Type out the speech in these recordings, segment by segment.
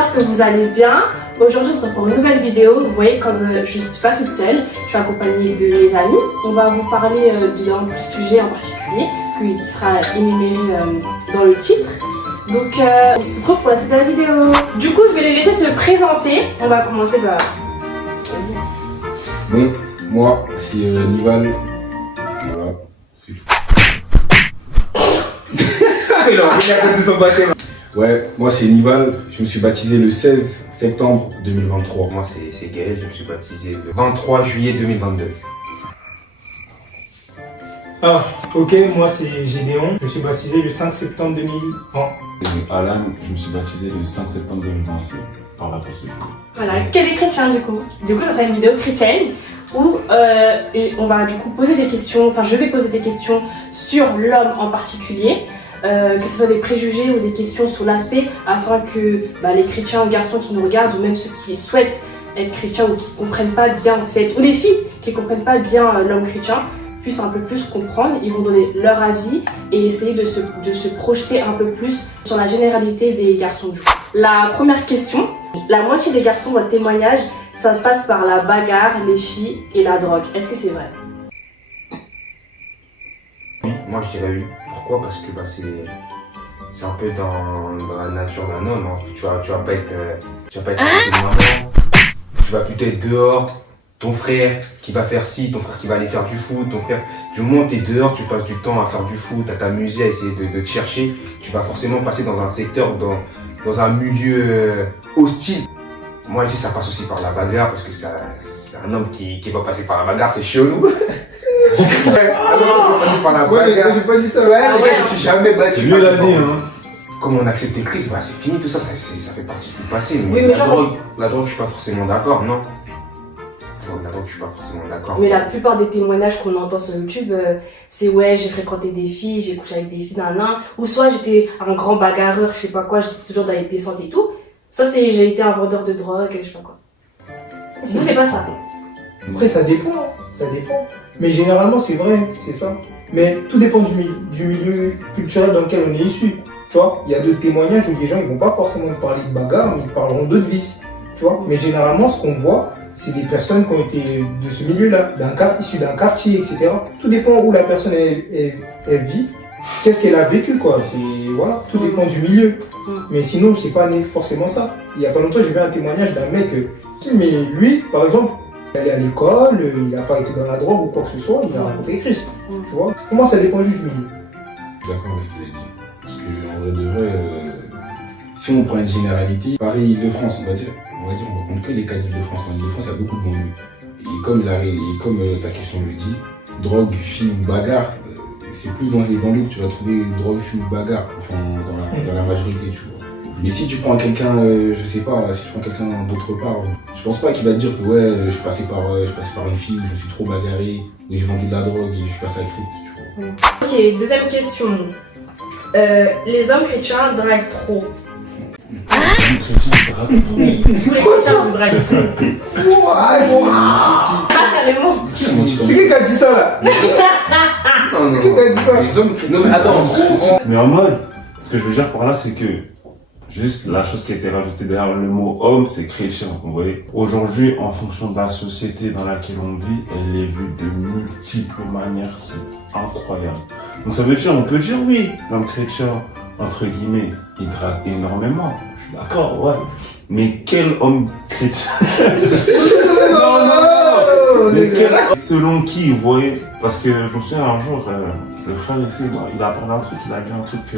j'espère que vous allez bien. Aujourd'hui, on se retrouve pour une nouvelle vidéo. Vous voyez, comme je ne suis pas toute seule, je suis accompagnée de mes amis. On va vous parler d'un sujet en particulier qui sera énuméré dans le titre. Donc, on se retrouve pour la suite de la vidéo. Du coup, je vais les laisser se présenter. On va commencer par... Bon, moi, c'est Nival. Voilà. Il a envie de son baptême. Ouais, moi c'est Nival, je me suis baptisé le 16 septembre 2023. Moi c'est Gaël, je me suis baptisé le 23 juillet 2022. Ah, ok, moi c'est Gédéon, je me suis baptisé le 5 septembre 2020. Alan, je me suis baptisé le 5 septembre 2026 par la procédure. Voilà, que des chrétiens du coup. Du coup, ça sera une vidéo chrétienne où on va du coup poser des questions, enfin je vais poser des questions sur l'homme en particulier. Que ce soit des préjugés ou des questions sur l'aspect, afin que les chrétiens ou garçons qui nous regardent, ou même ceux qui souhaitent être chrétiens ou qui comprennent pas bien en fait, ou les filles qui comprennent pas bien l'homme chrétien, puissent un peu plus comprendre. Ils vont donner leur avis et essayer de se projeter un peu plus sur la généralité des garçons. La première question, la moitié des garçons, votre témoignage, ça passe par la bagarre, les filles et la drogue. Est-ce que c'est vrai? Moi je dirais oui. Pourquoi? Parce que c'est un peu dans la nature d'un homme. Hein. Tu vas pas être avec une maman, tu vas plutôt être dehors, ton frère qui va faire ci, ton frère qui va aller faire du foot, ton frère, du moment où t'es dehors, tu passes du temps à faire du foot, à t'amuser, à essayer de te chercher, tu vas forcément passer dans un secteur, dans un milieu hostile. Moi je dis ça passe aussi par la bagarre parce que c'est un homme qui va passer par la bagarre, c'est chelou. Par la bagarre. J'ai pas dit ça. Ouais, les gars, je me suis jamais battu. C'est mieux l'année, hein. Comme on accepte Christ, c'est fini tout ça, ça fait partie du passé. Oui, mais la drogue, je suis pas forcément d'accord, non. La drogue, je suis pas forcément d'accord. Mais la plupart des témoignages qu'on entend sur YouTube, c'est ouais, j'ai fréquenté des filles, j'ai couché avec des filles ou soit j'étais un grand bagarreur, je sais pas quoi, j'étais toujours dans les descentes et tout. Soit c'est j'ai été un vendeur de drogue, je sais pas quoi. Vous, c'est pas ça. Après ça dépend. Mais généralement c'est vrai, c'est ça. Mais tout dépend du milieu culturel dans lequel on est issu. Tu vois, il y a d'autres témoignages où les gens ils vont pas forcément parler de bagarre, mais ils parleront d'autres vices. Tu vois, mais généralement ce qu'on voit, c'est des personnes qui ont été de ce milieu-là, issues d'un quartier, etc. Tout dépend où la personne elle vit, qu'est-ce qu'elle a vécu quoi. Voilà, tout dépend du milieu. Mais sinon c'est pas forcément ça. Il y a pas longtemps j'ai vu un témoignage d'un mec, mais lui par exemple, il est à l'école, il n'a pas été dans la drogue ou quoi que ce soit, il a rencontré Christ. Tu vois, comment ça dépend juste du milieu. D'accord avec ce que vous avez dit. Parce qu'en vrai de vrai, si on prend une généralité, Paris-Île-de-France, on va dire, on va prendre que les cas d'Île-de-France. En Île-de-France, il y a beaucoup de banlieues. Et comme ta question le dit, drogue, filles ou bagarre, c'est plus dans les banlieues que tu vas trouver drogue, filles ou bagarre, enfin dans la majorité, tu vois. Mais si tu prends quelqu'un, je sais pas, si tu prends quelqu'un d'autre part, je pense pas qu'il va te dire que ouais, je suis passé par une fille où je me suis trop bagarré, où j'ai vendu de la drogue et je suis passé à Christ, tu vois. Ok, deuxième question. Les hommes chrétiens draguent trop. Les chrétiens draguent trop. Oui, tous les chrétiens vous draguent trop. Pas carrément. C'est qui a dit ça là? Non. C'est qui a dit ça? Les hommes, non mais attends, Mais en mode, ce que je veux dire par là, c'est que juste la chose qui a été rajoutée derrière le mot homme, c'est chrétien, vous voyez. Aujourd'hui, en fonction de la société dans laquelle on vit, elle est vue de multiples manières, c'est incroyable. Donc ça veut dire, on peut dire oui, l'homme chrétien, entre guillemets, il drague énormément. Je suis d'accord, ouais. Mais quel homme chrétien? Non. Mais selon qui, vous voyez? Parce que je me souviens un jour, le frère ici, il a parlé un truc, il a dit un truc que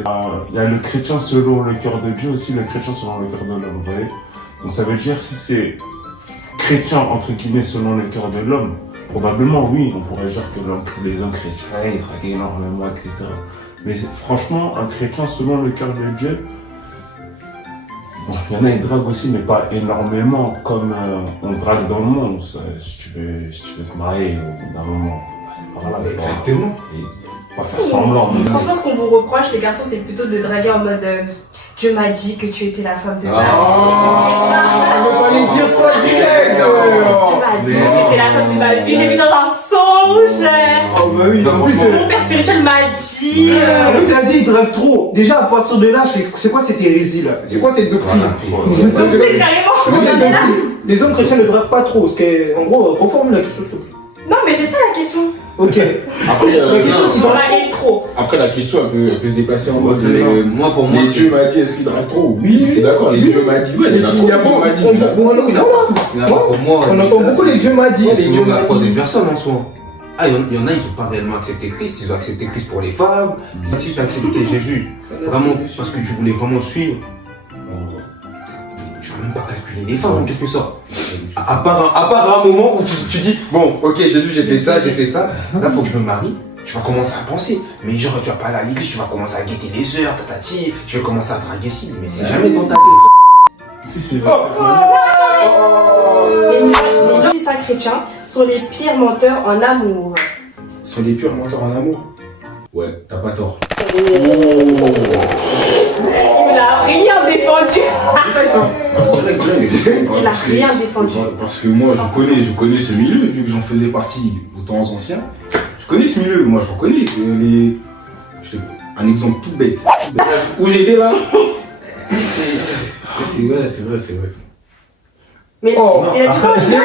il y a le chrétien selon le cœur de Dieu, aussi le chrétien selon le cœur de l'homme, vous voyez? Donc ça veut dire si c'est chrétien entre guillemets selon le cœur de l'homme, probablement oui, on pourrait dire que les hommes chrétiens, ils draguent énormément, etc. Mais franchement, un chrétien selon le cœur de Dieu, bon, il y en a qui draguent aussi, mais pas énormément comme on drague dans le monde. Ça, si tu veux te marier au bout d'un moment, voilà, exactement. Pas faire semblant. Franchement, ce qu'on vous reproche, les garçons, c'est plutôt de draguer en mode Dieu m'a dit que tu étais la femme de ma vie. Il fallait dire ça direct. Dieu m'a dit que tu étais la femme de ma vie. J'ai vu dans un songe. bah oui. Bah, En plus, franchement, Mon père spirituel m'a dit. en plus, il a dit il drague trop. Déjà, à partir de là, c'est quoi cette hérésie là? C'est quoi cette doctrine? Voilà. Donc, c'est carrément. C'est quoi cette doctrine? Les hommes chrétiens ne draguent pas trop. En gros, reformule la question, s'il te plaît. Non, mais c'est ça la question. Ok. Après, La question, il drague Draguer trop. après, la question elle peut se déplacer en mode. C'est ça. Moi, pour moi, Les c'est- Dieu m'a dit, est-ce qu'il drague trop? Oui, je suis d'accord. Les Dieu m'a dit, ouais, il y en a trop. Il y a Les beaucoup, Dieu m'a dit. il y a beaucoup, il y en a pas pour moi. on entend beaucoup les dieux m'a dit, C'est les dieux selon la m'a foi des dit. personnes en soi. Ah, il y en a, ils ont pas réellement accepté Christ, ils ont accepté Christ pour les femmes. Si tu as accepté Jésus, vraiment, parce que tu voulais vraiment suivre, tu vas même pas calculer les femmes en quelque sorte. À part un moment où tu dis, bon, ok, Jésus, j'ai fait ça, là, faut que je me marie. Tu vas commencer à penser, mais genre, tu vas pas aller à l'église, tu vas commencer à guetter les sœurs, tatati, tu vas commencer à draguer ci, mais c'est jamais dans ta tête. Si, c'est vrai. Les musiciens chrétiens sont les pires menteurs en amour. Sont les purs menteurs en amour. Ouais, t'as pas tort. Il a rien défendu. Il a Parce que- rien défendu. Parce que moi, je connais ce milieu, vu que j'en faisais partie aux temps anciens. Je connais ce milieu, moi, je reconnais. Un exemple tout bête. Où j'étais là c'est vrai. Mais Oh. il a dit quoi? Les hommes,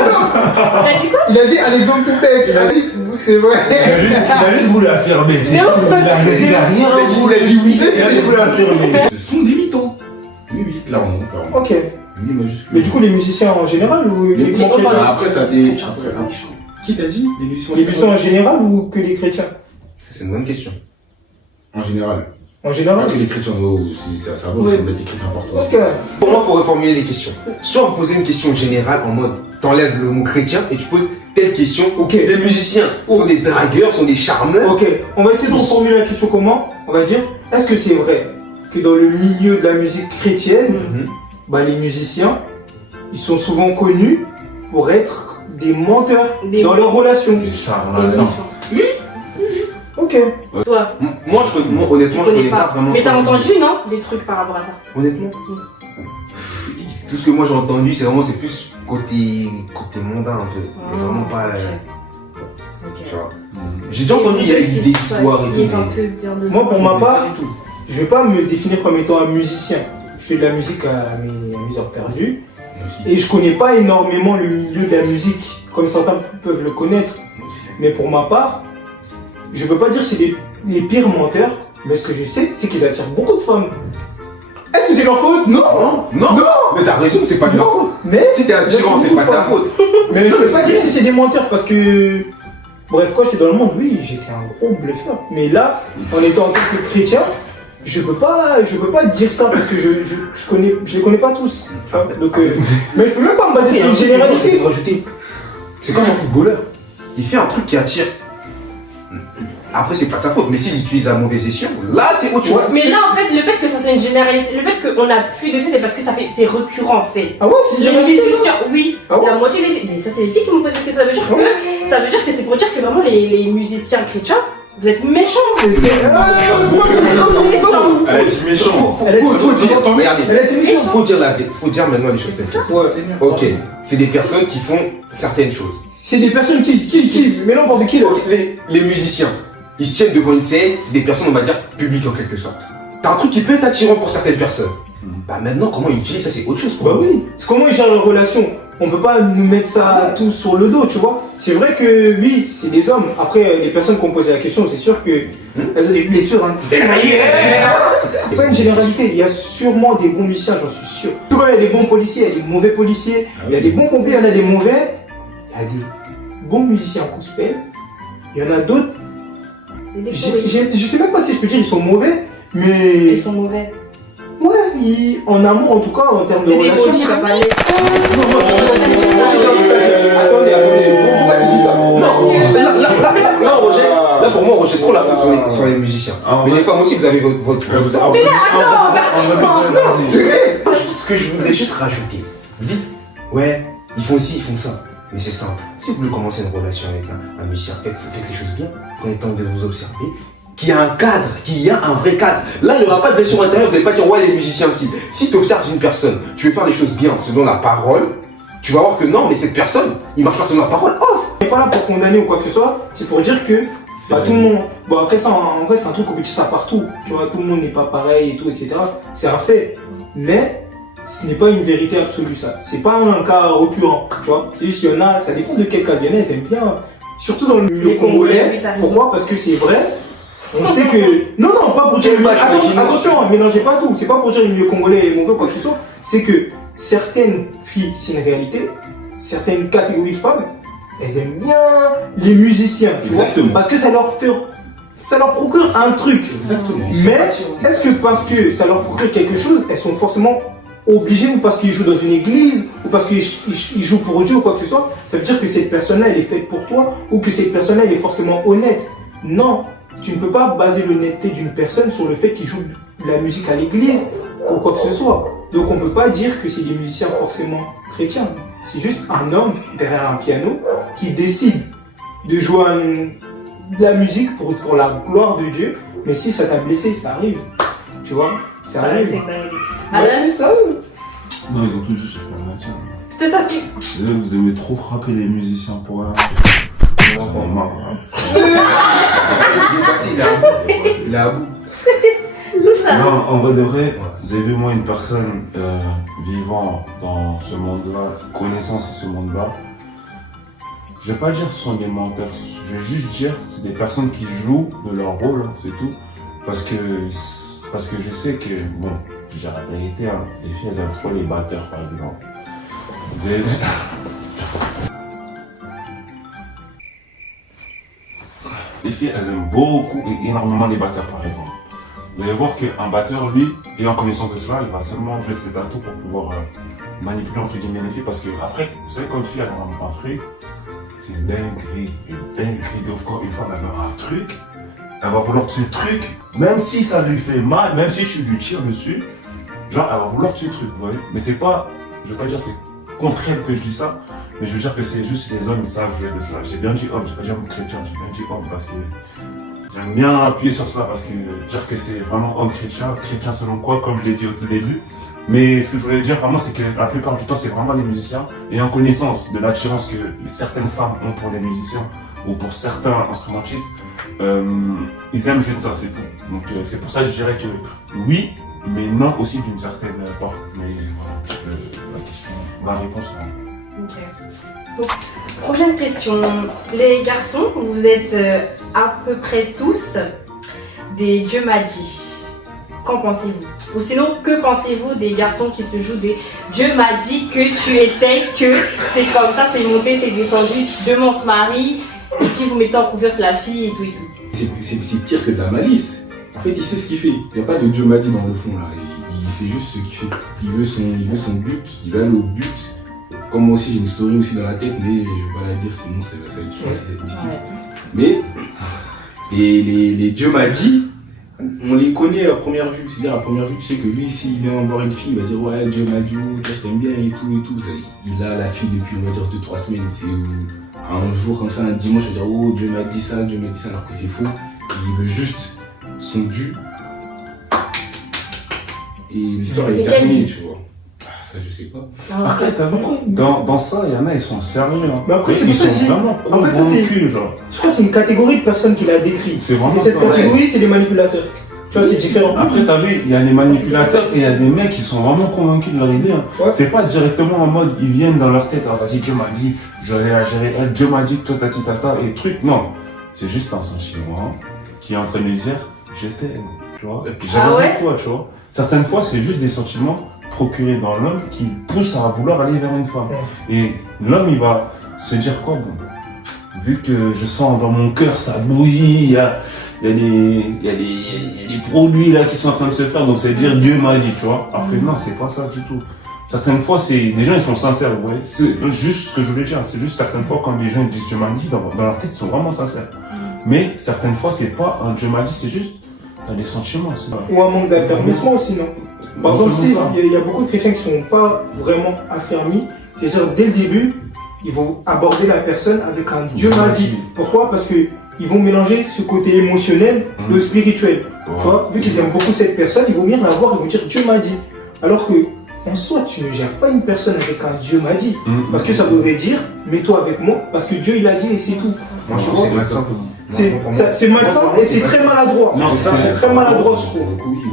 Il a dit quoi? il a dit un exemple tout bête. Il a dit, c'est vrai. Il a juste voulu affirmer, c'est Non. tout. Il a rien dit. Il a dit oui. Il a juste voulu affirmer. Ce sont des mythos. Oui, clairement. Ok. Oui, majuscule. Mais du coup, les musiciens en général ou Les uniquement chrétiens. chrétiens? Après, ça des. Qui t'a dit les musiciens Les musiciens en général ou que les chrétiens? C'est une bonne question. En général. En Pas général? que les chrétiens, ça va, Ouais. c'est mettre des chrétiens partout. Ok. Pour moi, il faut reformuler les questions. Soit vous posez une question générale en mode, t'enlèves le mot chrétien et tu poses telle question. Ok. Les musiciens sont des dragueurs, sont des charmeurs. Ok, on va essayer de reformuler la question comment? On va dire, est-ce que c'est vrai que dans le milieu de la musique chrétienne, Mhm. bah, les musiciens, ils sont souvent connus pour être des menteurs Des- dans leurs relations? Les Des charlatans. méchants. Ok. Toi, Moi, honnêtement, je connais pas vraiment. Mais t'as entendu, non? Des trucs par rapport à ça. Honnêtement, tout ce que moi j'ai entendu, c'est plus côté mondain un peu. Ah, Vraiment pas. Ok. Tu vois. J'ai déjà entendu, il y a eu des histoires et Qui est tout. un mais- peu bien de. Moi, pour ma mais part, pas du tout. je vais pas me définir comme étant un musicien. Je fais de la musique à mes heures perdues. Et je connais pas énormément le milieu de la musique, comme certains peuvent le connaître. Mais pour ma part, je peux pas dire que c'est les pires menteurs, mais ce que je sais, c'est qu'ils attirent beaucoup de femmes. Est-ce que c'est leur faute? Non. Non, mais t'as raison, c'est pas de leur faute. Mais Si t'es un tyran, c'est pas de ta faute. Mais je peux pas dire si c'est des menteurs parce que. Bref, quand j'étais dans le monde, oui, j'étais un gros bluffeur. Mais là, en étant en tant que chrétien, je peux pas dire ça parce que je les connais pas tous. Tu vois. Donc, mais je peux même pas me baser sur une généralité. C'est comme un footballeur. Il fait un truc qui attire. Après, c'est pas de sa faute, mais s'il utilise à mauvais escient, là, c'est autre chose. Mais là, en fait, le fait que ça soit une généralité, le fait qu'on appuie dessus, c'est parce que c'est récurrent en fait. Ah ouais, c'est une Les généralité. musiciens, oui, Ah ouais. la moitié des filles. Mais ça, c'est les filles qui m'ont posé cette question. Ça veut dire que c'est pour dire que vraiment les musiciens chrétiens, vous êtes méchants. Elle a dit méchant. Elle a dit Faut dire, méchant. regardez, Elle a dit méchant. faut dire maintenant les choses telles qu'elles sont. Ouais. Ok, c'est des personnes qui font certaines choses. C'est des personnes qui mais n'importe qui là. Ok, les musiciens, ils se tiennent devant une scène, c'est des personnes, on va dire, publiques en quelque sorte. C'est un truc qui peut être attirant pour certaines personnes. Bah maintenant, comment ils utilisent ça, c'est autre chose pour Bah eux. oui. C'est comment ils gèrent leur relation. On peut pas nous mettre ça tous sur le dos, tu vois. C'est vrai que oui, c'est des hommes. Après, les personnes qui ont posé la question, c'est sûr que elles ont des blessures. Hein. C'est pas une généralité. Il y a sûrement des bons musiciens, j'en suis sûr. Tout comme il y a des bons policiers, il y a des mauvais policiers. Il y a des bons pompiers, il y en a des mauvais. Il y a des bons musiciens gospel. Il y en a d'autres. Je sais même pas si je peux dire ils sont mauvais, mais Ils sont mauvais. ouais, en amour en tout cas, en termes de C'est des relation. mots, tu vas pas les. Attendez, pourquoi tu dis ça? Non, Roger, là pour moi, Roger trop la faute sur les musiciens. Ah, Mais ouais. les femmes aussi, vous avez votre. Mais là, C'est vrai. Ce que je voudrais juste rajouter, vous dites, ouais, ils font ci, ils font ça. Mais c'est simple. Si vous voulez commencer une relation avec un musicien, faites les choses bien, prenez le temps de vous observer, qu'il y a un cadre, qu'il y a un vrai cadre. Là, il n'y aura pas de blessure intérieure, vous n'allez pas dire, ouais, les musiciens aussi. Si tu observes une personne, tu veux faire les choses bien selon la parole, tu vas voir que non, mais cette personne, il marche pas selon la parole. Off! On n'est pas là pour condamner ou quoi que ce soit, c'est pour dire que Pas tout le monde. Bon, après ça, en vrai, c'est un truc qu'on peut dire ça partout. Tu vois, tout le monde n'est pas pareil et tout, etc. C'est un fait. Mais ce n'est pas une vérité absolue, ça. C'est pas un cas récurrent, tu vois. C'est juste qu'il y en a, ça dépend de quel cas il y en a, ils aiment bien. Surtout dans le milieu Les congolais. oui, t'as raison. Pourquoi? Parce que c'est vrai. On sait que. Non, non, pas pour dire. Attention, hein, mélangez pas tout. C'est pas pour dire le milieu congolais et mauvais, quoi que ce soit. C'est que certaines filles, c'est une réalité. Certaines catégories de femmes, elles aiment bien les musiciens, tu vois. Exactement. Parce que ça leur procure un truc. Exactement. Mais est-ce que parce que ça leur procure quelque chose, elles sont forcément obligées, ou parce qu'ils jouent dans une église, ou parce qu'ils jouent pour Dieu ou quoi que ce soit, ça veut dire que cette personne-là, elle est faite pour toi, ou que cette personne-là, elle est forcément honnête? Non, tu ne peux pas baser l'honnêteté d'une personne sur le fait qu'il joue de la musique à l'église ou quoi que ce soit. Donc on ne peut pas dire que c'est des musiciens forcément chrétiens. C'est juste un homme derrière un piano qui décide de jouer de la musique pour la gloire de Dieu. Mais si ça t'a blessé, ça arrive. Tu vois, ça arrive. Alan, Ouais, ça arrive. Non, ils ont tout dit, j'ai pas le maintien. c'est toi qui. Vous aimez trop frapper les musiciens pour un. Non, J'en ai marre, hein. il a un bout. Tout ça. Non, en vrai de vrai, vous avez vu moi une personne vivant dans ce monde-là, connaissant ce monde-là. Je vais pas dire que ce sont des menteurs, je vais juste dire que c'est des personnes qui jouent de leur rôle, hein, c'est tout. Parce que je sais que, bon, je veux dire la vérité, hein, les filles elles aiment trop les batteurs par exemple. Vous avez... Les filles elles aiment beaucoup et énormément les batteurs par exemple. Vous allez voir qu'un batteur, lui, ayant connaissance de cela, il va seulement jouer de ses atouts pour pouvoir manipuler entre guillemets les filles. Parce que après, vous savez, quand une fille a un truc, c'est une dinguerie de ouf. Quand une femme elle a un truc, elle va vouloir tuer le truc, même si ça lui fait mal, même si tu lui tires dessus, genre elle va vouloir tuer le truc, vous voyez. Mais c'est pas, je veux pas dire c'est contre elle que je dis ça, mais je veux dire que c'est juste les hommes, ils savent jouer de ça. J'ai bien dit homme, j'ai pas dit homme chrétien, j'ai bien dit homme parce que j'aime bien appuyer sur ça parce que dire que c'est vraiment homme chrétien, chrétien selon quoi, comme je l'ai dit au tout début. Mais ce que je voulais dire vraiment, c'est que la plupart du temps, c'est vraiment les musiciens ayant connaissance de l'attirance que certaines femmes ont pour les musiciens ou pour certains instrumentistes, ils aiment jouer de ça, c'est tout. Donc c'est pour ça que je dirais que oui, mais non aussi d'une certaine part. Mais voilà, la question, ma réponse. Ok. Donc, prochaine question. Les garçons, vous êtes à peu près tous des Dieu m'a dit. Qu'en pensez-vous? Ou sinon, que pensez-vous des garçons qui se jouent des Dieu m'a dit que tu étais, que c'est comme ça, c'est monté, c'est descendu, demain on se marie, et puis vous mettez en confiance la fille et tout et tout. C'est pire que de la malice. En fait, il sait ce qu'il fait. Il n'y a pas de Dieu m'a dit dans le fond là. Il sait juste ce qu'il fait. Il veut son but, il va aller au but. Comme moi aussi, j'ai une story aussi dans la tête, mais je vais pas la dire, sinon ça va être toujours assez mystique. Ouais. Mais les Dieu m'a dit, on les connaît à première vue. C'est-à-dire à première vue, tu sais que lui, s'il vient voir une fille, il va dire ouais, Dieu m'a dit, toi je t'aime bien et tout et tout. Il a la fille depuis, on va dire, 2-3 semaines. C'est un jour comme ça, un dimanche, il va dire oh, Dieu m'a dit ça, alors que c'est faux. Il veut juste son dû. Et l'histoire est terminée, tu vois. Ça, je sais pas. Après, t'as vu, dans ça, il y en a, ils sont sérieux. Hein. Mais après, c'est ils pour ça sont que je dis- vraiment en fait, ça, convaincus, genre. Je crois que c'est une catégorie de personnes qui l'a décrit. C'est vraiment Et cette ça, catégorie, c'est les manipulateurs. Tu vois, c'est différent. Après, t'as vu, il y a les manipulateurs et il y a des mecs qui sont vraiment convaincus de leur idée. Hein. Ouais. C'est pas directement en mode, ils viennent dans leur tête, ah, vas-y, Dieu m'a dit, je vais la gérer elle, Dieu m'a dit que toi, tati, tata, et truc. Non, c'est juste un sentiment qui est en train de dire, je t'aime, tu vois. J'ai Ah envie ouais de toi, tu vois. Certaines fois, c'est juste des sentiments procurés dans l'homme qui poussent à vouloir aller vers une femme. Ouais. Et l'homme, il va se dire quoi, bon, vu que je sens dans mon cœur, ça bouillit, il y a des produits là qui sont en train de se faire, donc c'est dire Dieu m'a dit, tu vois. Alors que non, c'est pas ça du tout. Certaines fois, les gens ils sont sincères, vous voyez. C'est juste ce que je voulais dire, c'est juste certaines fois quand les gens disent Dieu m'a dit, dans leur tête, ils sont vraiment sincères. Mais certaines fois, c'est pas un Dieu m'a dit, c'est juste t'as des sentiments. C'est vrai. Ou un manque d'affermissement aussi, non? Par Non, exemple, c'est ça. il y a beaucoup de chrétiens qui ne sont pas vraiment affermis. C'est-à-dire, dès le début, ils vont aborder la personne avec un Dieu m'a dit. Pourquoi? Parce qu'ils vont mélanger ce côté émotionnel et au spirituel. Tu vois, vu qu'ils aiment beaucoup cette personne, ils vont venir la voir et vont dire Dieu m'a dit. Alors que, en soi, tu ne gères pas une personne avec un Dieu m'a dit. Parce que ça voudrait dire, mets-toi avec moi, parce que Dieu il a dit et c'est tout. Moi, je trouve que c'est exactement. C'est malsain et c'est très maladroit. Non, c'est très maladroit, je Pour trouve. le coup, oui.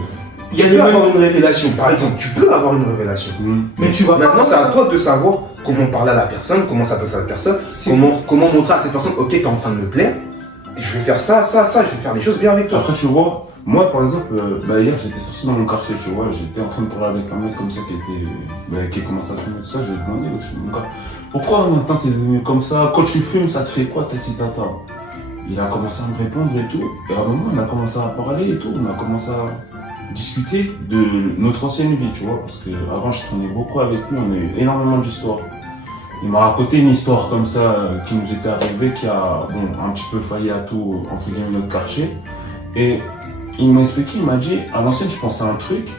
Il y a de avoir une révélation. Par exemple, tu peux avoir une révélation. Mais tu vas Maintenant, pas. c'est à toi de savoir comment parler à la personne, comment s'adresser à la personne, comment montrer à cette personne, ok, t'es en train de me plaire, et je vais faire ça, je vais faire des choses bien avec toi. Après, tu vois, moi par exemple, hier j'étais sorti dans mon quartier, tu vois, j'étais en train de parler avec un mec comme ça qui commençait à fumer tout ça, j'ai demandé, mon gars, pourquoi maintenant t'es devenu comme ça? Quand tu fumes, ça te fait quoi, tati tata? Il a commencé à me répondre et tout, et à un moment on a commencé à parler et tout, on a commencé à discuter de notre ancienne vie, tu vois, parce que avant je traînais beaucoup avec lui, on a eu énormément d'histoires. Il m'a raconté une histoire comme ça qui nous était arrivée, qui a un petit peu failli à tout, entre guillemets, notre quartier. Et il m'a expliqué, il m'a dit, à l'ancienne, je pensais à un truc,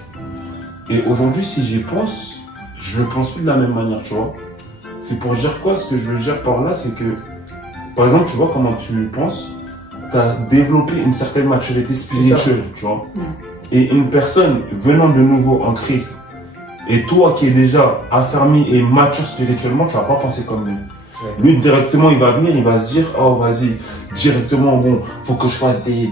et aujourd'hui, si j'y pense, je le pense plus de la même manière, tu vois. C'est pour dire quoi? Ce que je veux dire par là, c'est que, par exemple, tu vois comment tu penses, tu as développé une certaine maturité spirituelle, tu vois. Et une personne venant de nouveau en Christ, et toi qui es déjà affermi et mature spirituellement, tu vas pas penser comme lui. Lui, directement, il va venir, il va se dire, oh, vas-y, directement, bon, faut que je fasse des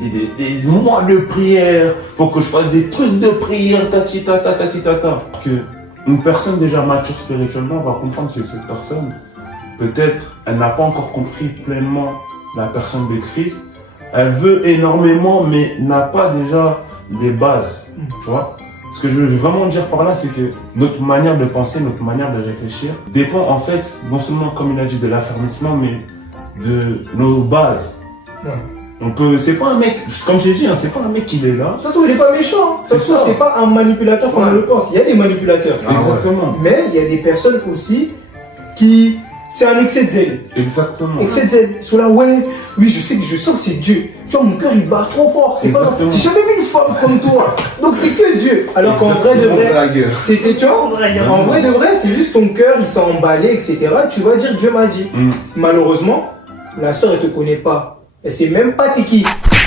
mois de prière, faut que je fasse des trucs de prière, tati tata. Que une personne déjà mature spirituellement va comprendre que cette personne, peut-être, elle n'a pas encore compris pleinement la personne de Christ. Elle veut énormément, mais n'a pas déjà les bases, tu vois. Ce que je veux vraiment dire par là, c'est que notre manière de penser, notre manière de réfléchir dépend en fait, non seulement, comme il a dit, de l'affermissement, mais de nos bases. Ouais. On peut, c'est pas un mec, comme j'ai dit, hein, c'est pas un mec qui est là. Ça se trouve, il est pas méchant. Ça se trouve, ça. c'est pas un manipulateur comme on le pense. Il y a des manipulateurs. Ah ouais. Exactement. Mais il y a des personnes aussi qui. C'est un excès de zèle. Exactement. Excès de zèle. Ils sont là, ouais, oui, je sens que c'est Dieu. Tu vois, mon cœur il bat trop fort. C'est pas. Exactement. J'ai jamais vu une femme comme toi. Donc c'est que Dieu. Alors qu'en vrai de vrai. La gueule. C'était, tu vois, en vrai de vrai, c'est juste ton cœur, il s'est emballé, etc. Tu vas dire Dieu m'a dit. Malheureusement, la sœur, elle te connaît pas. Elle sait même pas t'es qui.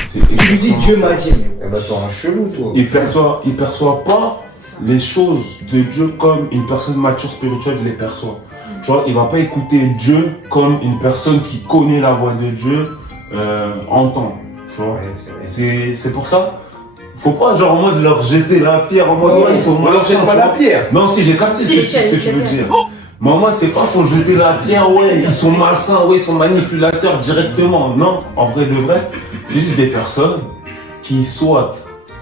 C'est Tu lui dis exactement Dieu ça. m'a dit. Elle va te faire un chelou, toi. Il perçoit pas les choses de Dieu comme une personne mature spirituelle les perçoit. Tu vois, il va pas écouter Dieu comme une personne qui connaît la voix de Dieu entend. Tu vois, Ouais, c'est pour ça. Faut pas genre en mode leur jeter la pierre en mode Ouais, ouais, ils sont on leur jette malsains, pas tu la vois. pierre. Non, si j'ai capté ce que tu veux dire. Mais moi, c'est pas faut jeter la pierre, ouais, ils sont malsains, ouais, ils sont manipulateurs directement. Non, en vrai de vrai, c'est juste des personnes qui soit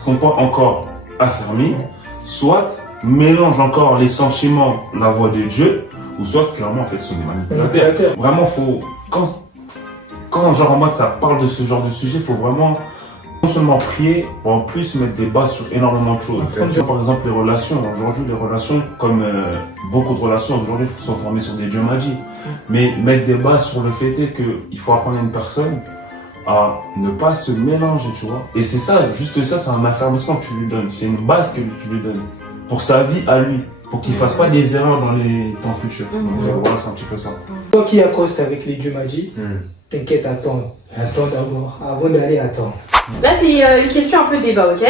sont pas encore affermies, soit mélangent encore les sentiments, la voix de Dieu, ou soit clairement en fait sont des manipulateurs. Vraiment, faut quand genre en mode ça parle de ce genre de sujet, faut vraiment non seulement prier, mais en plus mettre des bases sur énormément de choses. Par exemple, les relations. Aujourd'hui, les relations, comme beaucoup de relations aujourd'hui, sont formées sur des Dieu m'a dit. Mais mettre des bases sur le fait est qu'il faut apprendre à une personne à ne pas se mélanger, tu vois. Et c'est ça, juste ça, c'est un affermissement que tu lui donnes. C'est une base que tu lui donnes pour sa vie à lui, pour qu'il ne fasse pas des erreurs dans les temps futurs. Donc, voilà, c'est un petit peu ça. Toi qui accoste avec les Dieu m'a dit, t'inquiète, attends. Attends d'abord. Avant d'aller, attends. Là, c'est une question un peu débat, ok?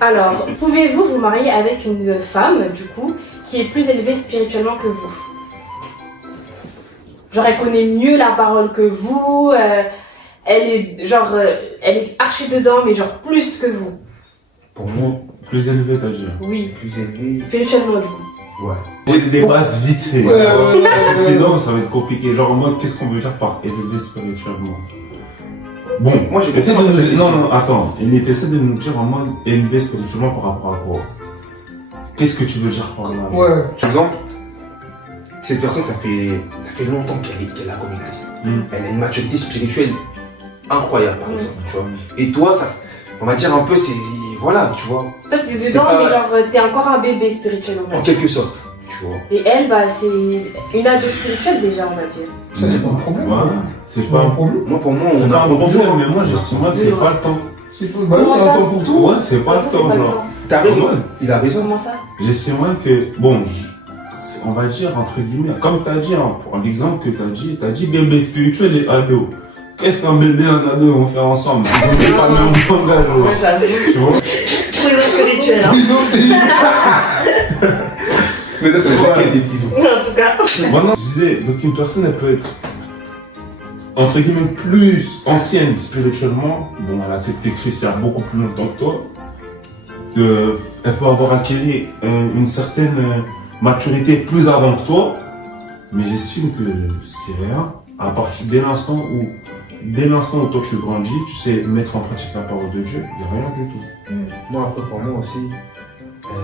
Alors, pouvez-vous vous marier avec une femme, du coup, qui est plus élevée spirituellement que vous? Genre, elle connaît mieux la parole que vous, elle est archi dedans, mais genre plus que vous. Pour moi, Plus élevé, t'as dit. Oui, plus élevé. spirituellement, du coup. Ouais. J'ai des bases vite fait. Ouais. Sinon, ça va être compliqué. Genre, en mode, qu'est-ce qu'on veut dire par élevé spirituellement? Bon, Moi, j'ai essaie de pensé à cette nous... question. Non, attends. Essaie de nous dire en mode élevé spirituellement par rapport à quoi? Qu'est-ce que tu veux dire par là? Ouais. Par exemple, cette personne, ça fait longtemps qu'elle a connu Christ. Elle a une maturité spirituelle incroyable, par exemple, tu vois. Et toi, ça, on va dire un peu, c'est, voilà, tu vois, Toi, t'es C'est dedans, pas- mais genre, t'es encore un bébé spirituel, en en fait. quelque sorte, tu vois. Et elle, bah, c'est une ado spirituelle, déjà, on va dire. Ça, c'est pas un problème. Voilà. hein. C'est C'est pas un pas... problème. Moi, pour moi, C'est on pas un apprend problème, toujours. mais moi, j'estime que c'est pas le temps. C'est pas. Bah, Comment oui, ça un temps pour tout. Ouais, c'est pas le Ça, c'est temps, pas le genre. temps. T'as raison, Ouais. il a raison. Comment ça? J'estimerais que, bon, on va dire, entre guillemets, comme tu as dit, hein, pour l'exemple que tu as dit bébé spirituel et ado. Qu'est-ce qu'un bébé et un ado vont faire ensemble? Ils n'ont pas le même langage, Ouais, j'avoue. tu vois. Prison spirituelle, hein. Mais ça, c'est Ouais. le des bisous. En tout cas. Maintenant, je disais, donc une personne, elle peut être entre guillemets, plus ancienne spirituellement, bon, elle a accepté Christ il y a beaucoup plus longtemps que toi, elle peut avoir acquis une certaine maturité plus avant que toi, mais j'estime que c'est rien. À partir dès l'instant où toi tu grandis, tu sais mettre en pratique la parole de Dieu, il n'y a rien du tout. Moi, après, pour moi aussi,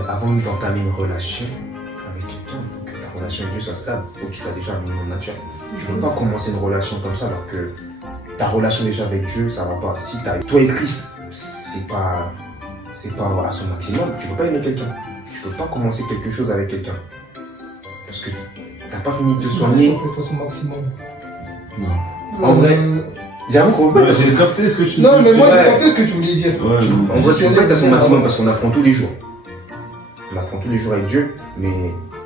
avant d'entamer une relation avec quelqu'un, il faut que ta relation avec Dieu soit stable. Il faut que tu sois déjà un minimum mature. Tu ne peux pas commencer une relation comme ça alors que ta relation déjà avec Dieu, ça va pas. Si toi et Christ, c'est pas à son maximum, tu ne peux pas aimer quelqu'un. Tu ne peux pas commencer quelque chose avec quelqu'un. Parce que tu n'as pas fini de te soigner. C'est son maximum. Non. En vrai, j'avoue qu'on peut. J'ai capté ce que tu Non, mais moi Ouais. j'ai capté ce que tu voulais dire. Ouais, non. En vrai, tu peux pas être à son maximum parce qu'on apprend tous les jours. On apprend tous les jours avec Dieu, mais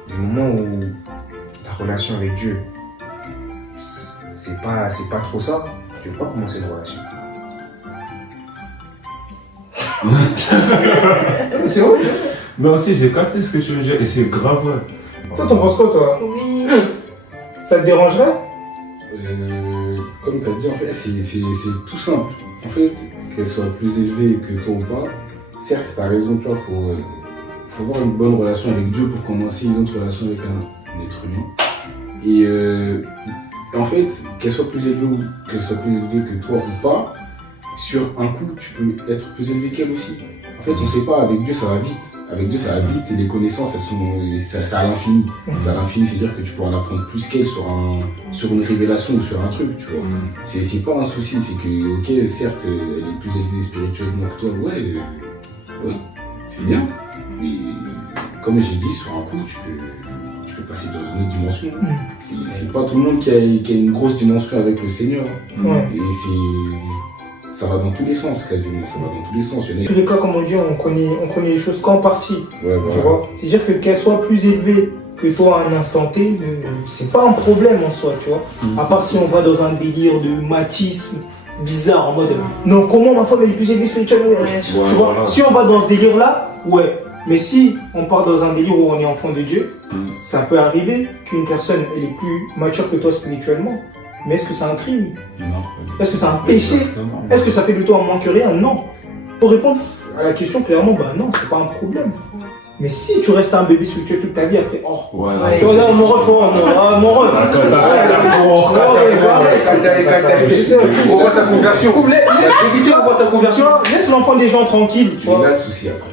du moment où ta relation avec Dieu, c'est pas trop ça, tu peux pas commencer une relation. Mais c'est vrai, c'est vrai. Mais aussi, j'ai capté ce que tu veux dire et c'est grave. Ouais. Toi, t'en penses quoi, toi? Oui. Ça te dérangerait? Comme tu as dit, en fait, c'est tout simple. En fait, qu'elle soit plus élevée que toi ou pas, certes, tu as raison, tu vois, faut avoir une bonne relation avec Dieu pour commencer une autre relation avec un être humain. Et en fait, qu'elle soit plus élevée que toi ou pas, sur un coup, tu peux être plus élevé qu'elle aussi. En fait, on sait pas, avec Dieu, ça va vite. Avec Dieu, ça va vite et les connaissances, c'est à l'infini. C'est à l'infini, c'est-à-dire que tu peux en apprendre plus qu'elle sur une révélation ou sur un truc, tu vois. C'est pas un souci, c'est que, ok, certes, elle est plus élevée spirituellement que toi, ouais, c'est bien. Mais comme j'ai dit, sur un coup, tu peux passer dans une autre dimension. C'est pas tout le monde qui a une grosse dimension avec le Seigneur. Ouais. Et ça va dans tous les sens, quasiment. Ça va dans tous les sens. Dans tous les cas, comme on dit, on connaît les choses qu'en partie. Ouais, Tu voilà. vois? C'est-à-dire que qu'elle soit plus élevée que toi à un instant T, c'est pas un problème en soi, tu vois. À part si on va dans un délire de machisme bizarre, en mode non, comment ma femme elle est plus élevée spirituellement? Ouais, Tu vois? voilà. Si on va dans ce délire-là, ouais. Mais si on part dans un délire où on est enfant de Dieu, ça peut arriver qu'une personne elle est plus mature que toi spirituellement. Mais est-ce que c'est un crime? Non, Est-ce que c'est un péché? Est-ce que ça fait de toi un moins que rien? Non. Pour répondre à la question clairement, bah non, c'est pas un problème. Mais si tu restes un bébé spirituel toute ta vie, après, oh, Voilà. Ouais. tu vois là, mon ref, mon ref. On voit ta conversion. On voit ta Tu conversion. vois, laisse l'enfant des gens tranquille, tu Il y vois. a le souci après.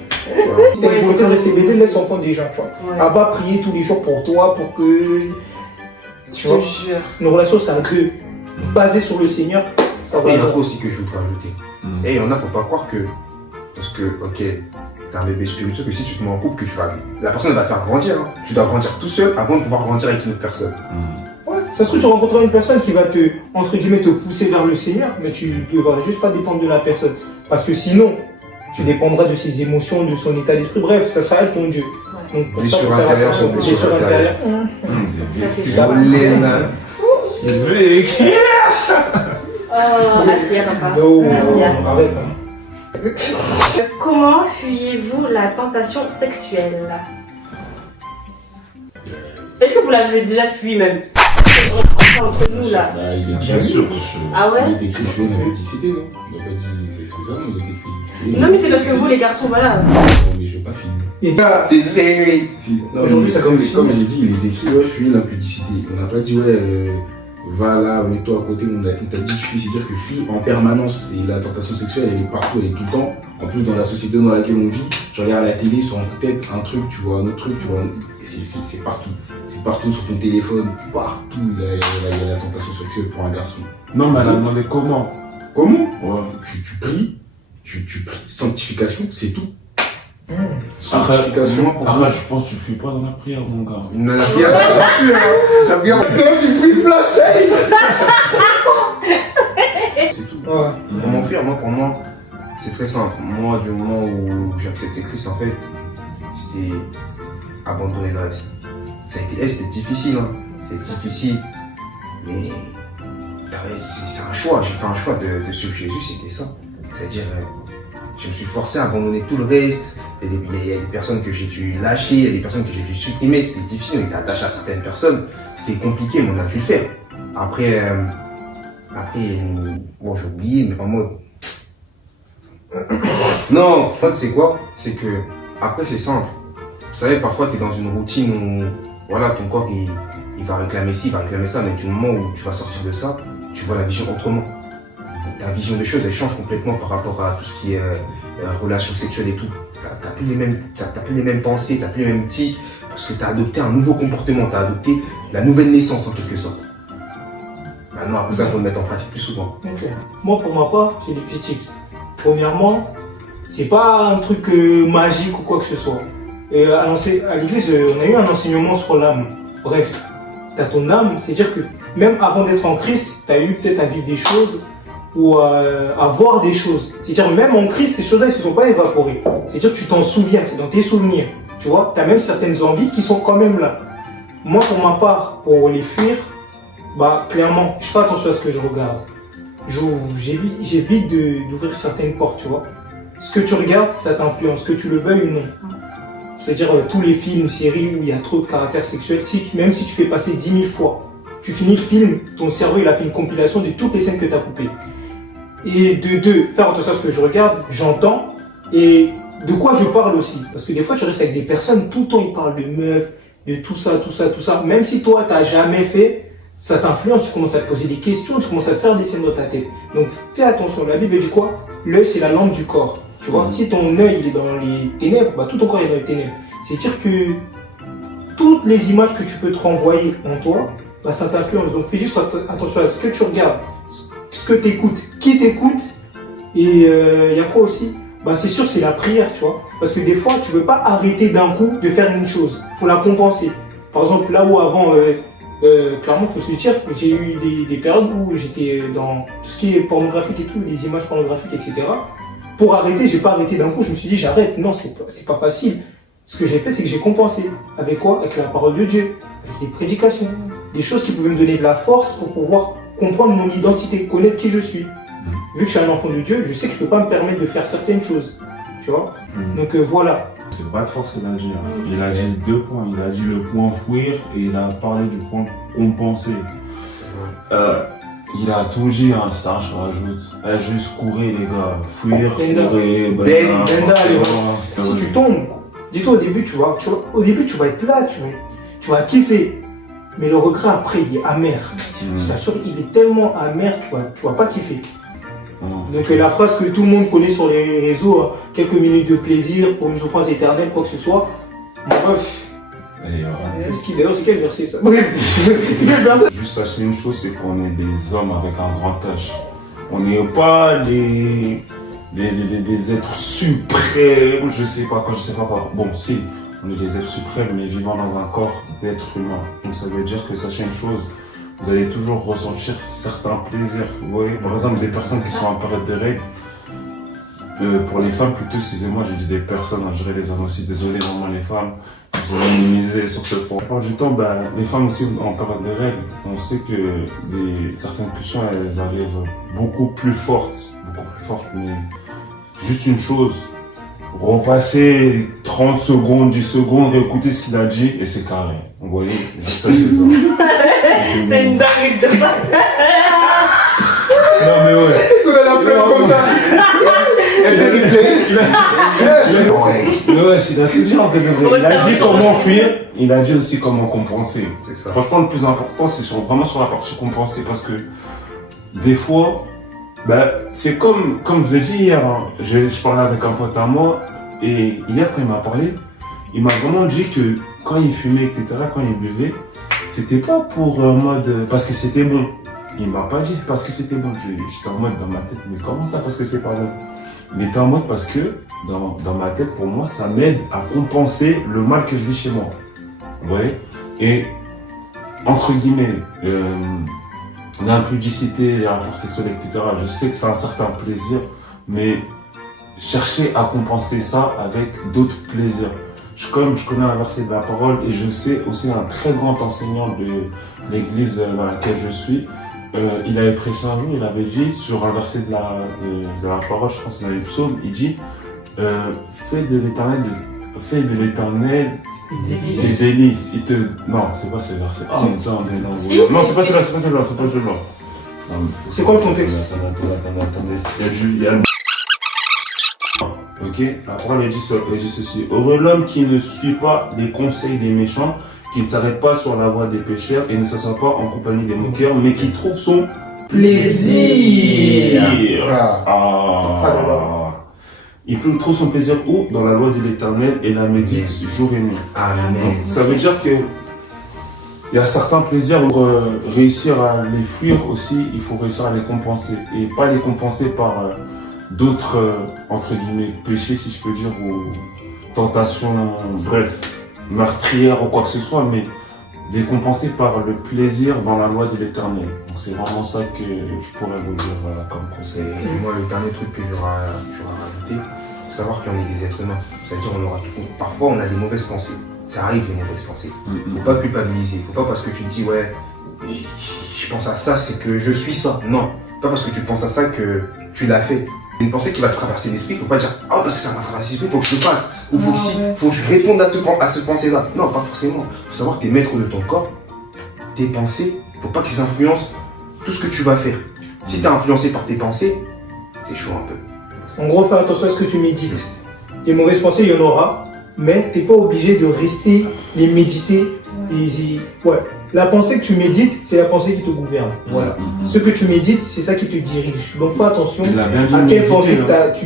T'as une volonté de rester bébé, laisse l'enfant des gens, tu vois. Ouais. Abba, prier tous les jours pour toi, pour que. Tu Je vois, te jure. une relation, c'est à deux. Basée sur le Seigneur, ça Après, va. il y en a aussi que je voudrais ajouter. Et il y en a, faut pas croire que. Parce que, ok, t'es un bébé spirituel, que si tu te mets en couple, la personne elle va te faire grandir. Hein. Tu dois grandir tout seul avant de pouvoir grandir avec une autre personne. Ouais, ça se trouve, tu rencontreras une personne qui va entre guillemets, te pousser vers le Seigneur, mais tu ne devras juste pas dépendre de la personne. Parce que sinon, tu dépendras de ses émotions, de son état d'esprit. Bref, ça sera elle ton Dieu. Donc, pour ça, Blessure faut faire intérieure attention. sur blessure Blessure intérieure. Ça, c'est Ça va. Oh, Assia, papa. Oh, Assia. arrête. Hein. Comment fuyez-vous la tentation sexuelle? Est-ce que vous l'avez déjà fui même? Entre nous là. Bah, il est Bien sûr. Ah ouais? Il est écrit fuir l'impudicité, non? Il n'a pas dit c'est ça, non? Il est écrit. Non mais c'est parce que vous les garçons, voilà. Non, mais je veux pas finir. Et gars, C'est vrai. Si, non, Aujourd'hui, mais ça comme commence. j'ai dit, il est écrit, ouais, fuis l'impudicité. On n'a pas dit, ouais, va là, mets-toi à côté. On t'a dit fuis, c'est-à-dire que fuis en permanence. Et la tentation sexuelle, elle est partout, elle est tout le temps. En plus, dans la société dans laquelle on vit, tu regardes la télé, sur un coup de tête, un truc, tu vois un autre truc, tu vois. C'est partout. C'est partout sur ton téléphone, partout. Il y a la tentation sexuelle pour un garçon. Non, mais elle a demandé comment. Comment? Ouais. Tu pries, tu pries. Sanctification, c'est tout. Sanctification. pour Arrête, je pense que tu fuis pas dans la prière, mon gars. La bière, ça va plus, hein. La bière, c'est là que tu pries flash. c'est tout. Ouais. Pour m'enfuir, pour moi, c'est très simple. Moi, du moment où j'ai accepté Christ, en fait, c'était abandonner le reste. C'était difficile, hein. C'était difficile. Mais c'est un choix. J'ai fait un choix de suivre Jésus, c'était ça. C'est-à-dire, je me suis forcé à abandonner tout le reste. Il y a des personnes que j'ai dû lâcher, il y a des personnes que j'ai dû supprimer. C'était difficile, on était attaché à certaines personnes. C'était compliqué, mais on a dû le faire. Après, Après, bon, j'ai oublié, mais en mode. Non, en fait, c'est quoi? C'est que, après, c'est simple. Vous savez, parfois, tu es dans une routine où, voilà, ton corps, il va réclamer ci, il va réclamer ça, mais du moment où tu vas sortir de ça, tu vois la vision autrement. Ta vision des choses, elle change complètement par rapport à tout ce qui est relations sexuelles et tout. T'as plus les mêmes pensées, t'as plus les mêmes tics, parce que t'as adopté un nouveau comportement, t'as adopté la nouvelle naissance en quelque sorte. Maintenant, après ça, il faut le mettre en pratique plus souvent. Ok. Moi, pour ma part, j'ai des petits tips. Premièrement, c'est pas un truc magique ou quoi que ce soit. À l'église, on a eu un enseignement sur l'âme. Bref, t'as ton âme, c'est-à-dire que même avant d'être en Christ, t'as eu peut-être à vivre des choses ou à voir des choses. C'est-à-dire même en Christ, ces choses-là, ne se sont pas évaporées. C'est-à-dire que tu t'en souviens, c'est dans tes souvenirs. Tu vois, t'as même certaines envies qui sont quand même là. Moi, pour ma part, pour les fuir, bah clairement, je fais attention à ce que je regarde. J'évite d'ouvrir certaines portes, tu vois. Ce que tu regardes, ça t'influence, que tu le veuilles ou non. C'est-à-dire tous les films, séries où il y a trop de caractère sexuel, même si tu fais passer 10 000 fois, tu finis le film, ton cerveau il a fait une compilation de toutes les scènes que tu as coupées. Et de deux, faire attention à ce que je regarde, j'entends, et de quoi je parle aussi. Parce que des fois tu restes avec des personnes, tout le temps ils parlent de meufs, de tout ça, tout ça, tout ça. Même si toi t'as jamais fait, ça t'influence, tu commences à te poser des questions, tu commences à te faire des scènes dans ta tête. Donc fais attention, la Bible dit quoi? L'œil c'est la lampe du corps. Tu vois, si ton œil il est dans les ténèbres, bah tout ton corps est dans les ténèbres. C'est-à-dire que toutes les images que tu peux te renvoyer en toi, bah ça t'influence. Donc fais juste attention à ce que tu regardes, ce que tu écoutes, qui t'écoute. Et il y a quoi aussi? Bah c'est sûr, c'est la prière, tu vois. Parce que des fois, tu ne veux pas arrêter d'un coup de faire une chose. Il faut la compenser. Par exemple, là où avant, clairement, il faut se le dire, j'ai eu des périodes où j'étais dans tout ce qui est pornographique et tout, les images pornographiques, etc. Pour arrêter, j'ai pas arrêté d'un coup, je me suis dit j'arrête. Non, c'est pas facile. Ce que j'ai fait, c'est que j'ai compensé. Avec quoi? Avec la parole de Dieu, avec des prédications, des choses qui pouvaient me donner de la force pour pouvoir comprendre mon identité, connaître qui je suis. Vu que je suis un enfant de Dieu, je sais que je peux pas me permettre de faire certaines choses. Tu vois? Donc voilà. C'est pas de force qu'il a dit. Il a dit 2 points. Il a dit le point fuir et il a parlé du point compenser. Il a tout dit, hein, ça je rajoute. Juste courir les gars, fuir, courir, si tu tombes, dis-toi au début tu vas être là, tu vas kiffer. Mais le regret après il est amer. Je t'assure qu'il est tellement amer, tu vas pas kiffer. Donc la phrase que tout le monde connaît sur les réseaux, quelques minutes de plaisir pour une souffrance éternelle, quoi que ce soit, bref. Est-ce qu'il est c'est quel verset ça? Juste sachez une chose, c'est qu'on est des hommes avec un grand H. On n'est pas des êtres suprêmes, je sais pas quoi. Bon, si, on est des êtres suprêmes, mais vivant dans un corps d'être humain. Donc ça veut dire que sachez une chose, vous allez toujours ressentir certains plaisirs. Vous voyez, par exemple, des personnes qui sont en période de règles, pour les femmes plutôt, excusez-moi, j'ai dit des personnes, je dirais les hommes aussi, désolé vraiment les femmes, je vous ai minimisé sur ce point. La plupart du temps, les femmes aussi en période de règles, on sait que certaines pulsions, elles arrivent beaucoup plus fortes, mais juste une chose, repasser 30 secondes, 10 secondes, écouter ce qu'il a dit et c'est carré. Vous voyez, juste sachez ça. C'est une dingue de ça. Non mais ouais. On a la flemme comme ça. Mais ouais, il a tout dit en fait. Il a dit comment fuir, il a dit aussi comment compenser. C'est ça. Franchement, le plus important, c'est vraiment sur la partie compenser parce que des fois, c'est comme je l'ai dit hier, hein, je parlais avec un pote à moi et hier quand il m'a parlé, il m'a vraiment dit que quand il fumait, etc., quand il buvait, c'était pas pour mode parce que c'était bon. Il m'a pas dit c'est parce que c'était bon. J'étais en mode dans ma tête, mais comment ça parce que c'est pas bon? Il était en mode parce que dans ma tête, pour moi, ça m'aide à compenser le mal que je vis chez moi. Vous voyez? Et entre guillemets, l'impudicité, les rapports sexuels, etc., je sais que c'est un certain plaisir, mais chercher à compenser ça avec d'autres plaisirs. Comme je connais un verset de la parole et je sais aussi un très grand enseignant de l'église dans laquelle je suis, il avait prêché un jour, il avait dit sur un verset de la parole, je pense que c'est dans les psaumes, il dit fais de l'éternel des délices. Non, c'est pas ce verset. Ah, non, c'est pas celui-là. C'est quoi le contexte? Attendez. Il y a le... Ok, après il dit ceci. Heureux l'homme qui ne suit pas les conseils des méchants, qui ne s'arrête pas sur la voie des pécheurs et ne s'assoit pas en compagnie des moqueurs, mais qui trouve son Plaisir. Il trouve son plaisir où? Dans la loi de l'Éternel et la médite jour et nuit. Amen. Ça veut dire que il y a certains plaisirs pour réussir à les fuir aussi, il faut réussir à les compenser. Et pas les compenser par d'autres, entre guillemets, péchés, si je peux dire, ou tentations, bref, meurtrières ou quoi que ce soit, mais les compenser par le plaisir dans la loi de l'Éternel. Donc c'est vraiment ça que je pourrais vous dire comme conseil. Et moi, le dernier truc que j'aurais rajouté, il faut savoir qu'on est des êtres humains. C'est-à-dire parfois on a des mauvaises pensées. Ça arrive les mauvaises pensées. Faut pas culpabiliser. Faut pas parce que tu te dis ouais, je pense à ça, c'est que je suis ça. Non, pas parce que tu penses à ça que tu l'as fait. C'est une pensée qui va te traverser l'esprit. Faut pas dire oh parce que ça m'a traversé l'esprit, faut que je le fasse. Ou faut que je réponde à cette pensée-là. Non, pas forcément. Faut savoir que t'es maître de ton corps. Tes pensées, faut pas qu'ils influencent tout ce que tu vas faire. Si t'es influencé par tes pensées, c'est chaud un peu. En gros, fais attention à ce que tu médites. Des mauvaises pensées, il y en aura, mais t'es pas obligé de rester les méditer. Ouais. La pensée que tu médites, c'est la pensée qui te gouverne. Voilà. Ce que tu médites, c'est ça qui te dirige. Donc fais attention à quelle pensée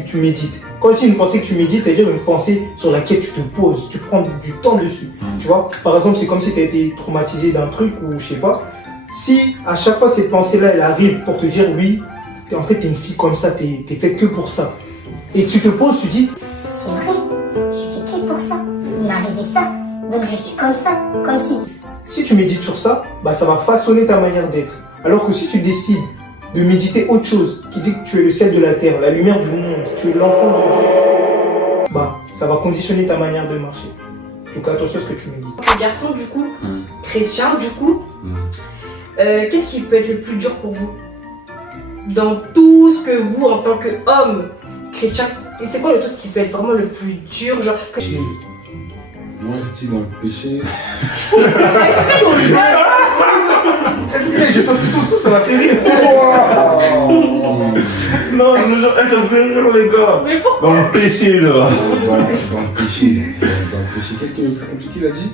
tu médites. Quand tu as une pensée que tu médites, c'est-à-dire une pensée sur laquelle tu te poses, tu prends du temps dessus. Tu vois, par exemple, c'est comme si tu as été traumatisé d'un truc ou je sais pas. Si à chaque fois cette pensée-là, elle arrive pour te dire oui, en fait, t'es une fille comme ça, t'es faite que pour ça. Et tu te poses, tu dis c'est vrai, je suis faite que pour ça. Il m'est arrivé ça, donc je suis comme ça, comme si. Si tu médites sur ça, bah ça va façonner ta manière d'être. Alors que si tu décides de méditer autre chose, qui dit que tu es le sel de la terre, la lumière du monde, tu es l'enfant de Dieu, bah ça va conditionner ta manière de marcher. Donc attention à ce que tu médites. Les garçons, du coup, chrétiens, du coup, qu'est-ce qui peut être le plus dur pour vous? Dans tout ce que vous, en tant qu'homme chrétien, c'est quoi le truc qui peut être vraiment le plus dur, genre que... Moi je dis dans le péché. J'ai senti son sou, ça m'a fait rire. Non, ça fait rire les gars. Mais pourquoi? Dans le péché là. Dans le péché. Qu'est-ce qui est le plus compliqué, il a dit?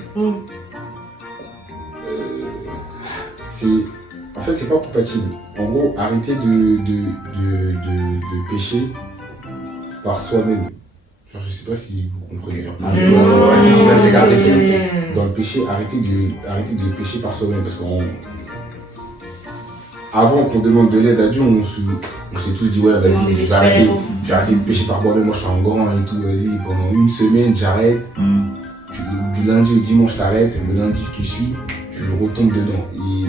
En fait, c'est pas compatible. En gros, arrêter de pécher par soi-même. Genre, je sais pas si vous comprenez. J'ai gardé le truc. Dans le péché, arrêter de pécher par soi-même. Parce qu'avant qu'on demande de l'aide à Dieu, on s'est tous dit ouais, vas-y, j'ai arrêté de pécher par moi-même. Moi, je suis un grand et tout. Vas-y, pendant une semaine, j'arrête. Du lundi au dimanche, t'arrêtes. Le lundi qui suit, tu retombes dedans. Et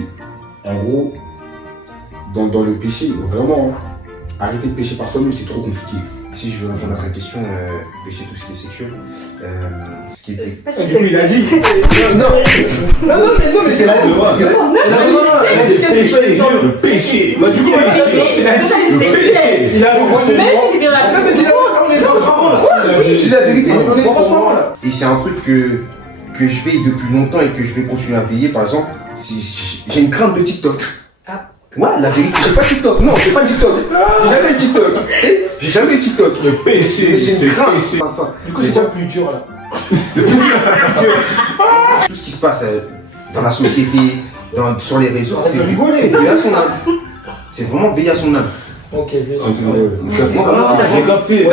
en gros, dans le péché, vraiment, arrêter de pécher par soi-même, c'est trop compliqué. Si je veux répondre à sa question, pécher tout ce qui est sexuel, ce qui est... Du coup, il a dit. Non, mais c'est la Le péché. Bah, du coup, il a dit. Il a répondu. Même si c'était dans la... Je dis la vérité, on est en ce moment là. Et c'est un truc que je veille depuis longtemps et que je vais continuer à veiller. Par exemple, si j'ai une crainte de TikTok. Ouais, la vérité, j'ai pas TikTok. Non, j'ai pas TikTok. J'ai jamais eu TikTok. J'ai jamais eu TikTok. Le péché, j'ai une crainte. Du coup, c'est déjà plus dur là. Tout ce qui se passe dans la société, sur les réseaux, Arrête de rigoler. c'est veiller à son âme. C'est vraiment veiller à son âme. Ok, bien sûr. J'ai capté.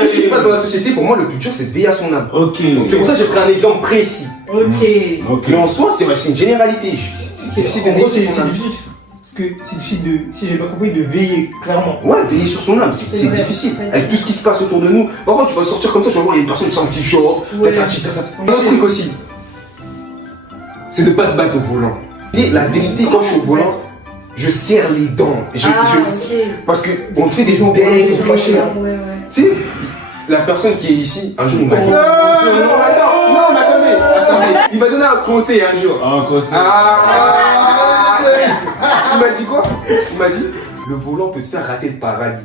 Tout ce qui se passe dans la société, pour moi, le plus dur, c'est de veiller à son âme. Ok. C'est pour ça que j'ai pris un exemple précis. Ok. Mais en soi, c'est une généralité. C'est difficile En de gros, veiller c'est sur son âme. difficile. Parce que c'est difficile si j'ai pas compris, de veiller, clairement. Ouais, veiller sur son âme, c'est vrai. difficile. Avec tout ce qui se passe autour de nous. Parfois, tu vas sortir comme ça, tu vas voir, il y a une personne sans petit short, tatati. Un autre truc aussi, c'est de pas se battre au volant. Et la vérité, quand je suis au volant, je serre les dents. Parce qu'on te fait des gens bien fâchés. Tu sais, la personne qui est ici, un jour, il m'a dit. Non, mais attendez. Il m'a donné un conseil un jour. Un conseil. Il m'a dit quoi? Il m'a dit, le volant peut te faire rater le paradis.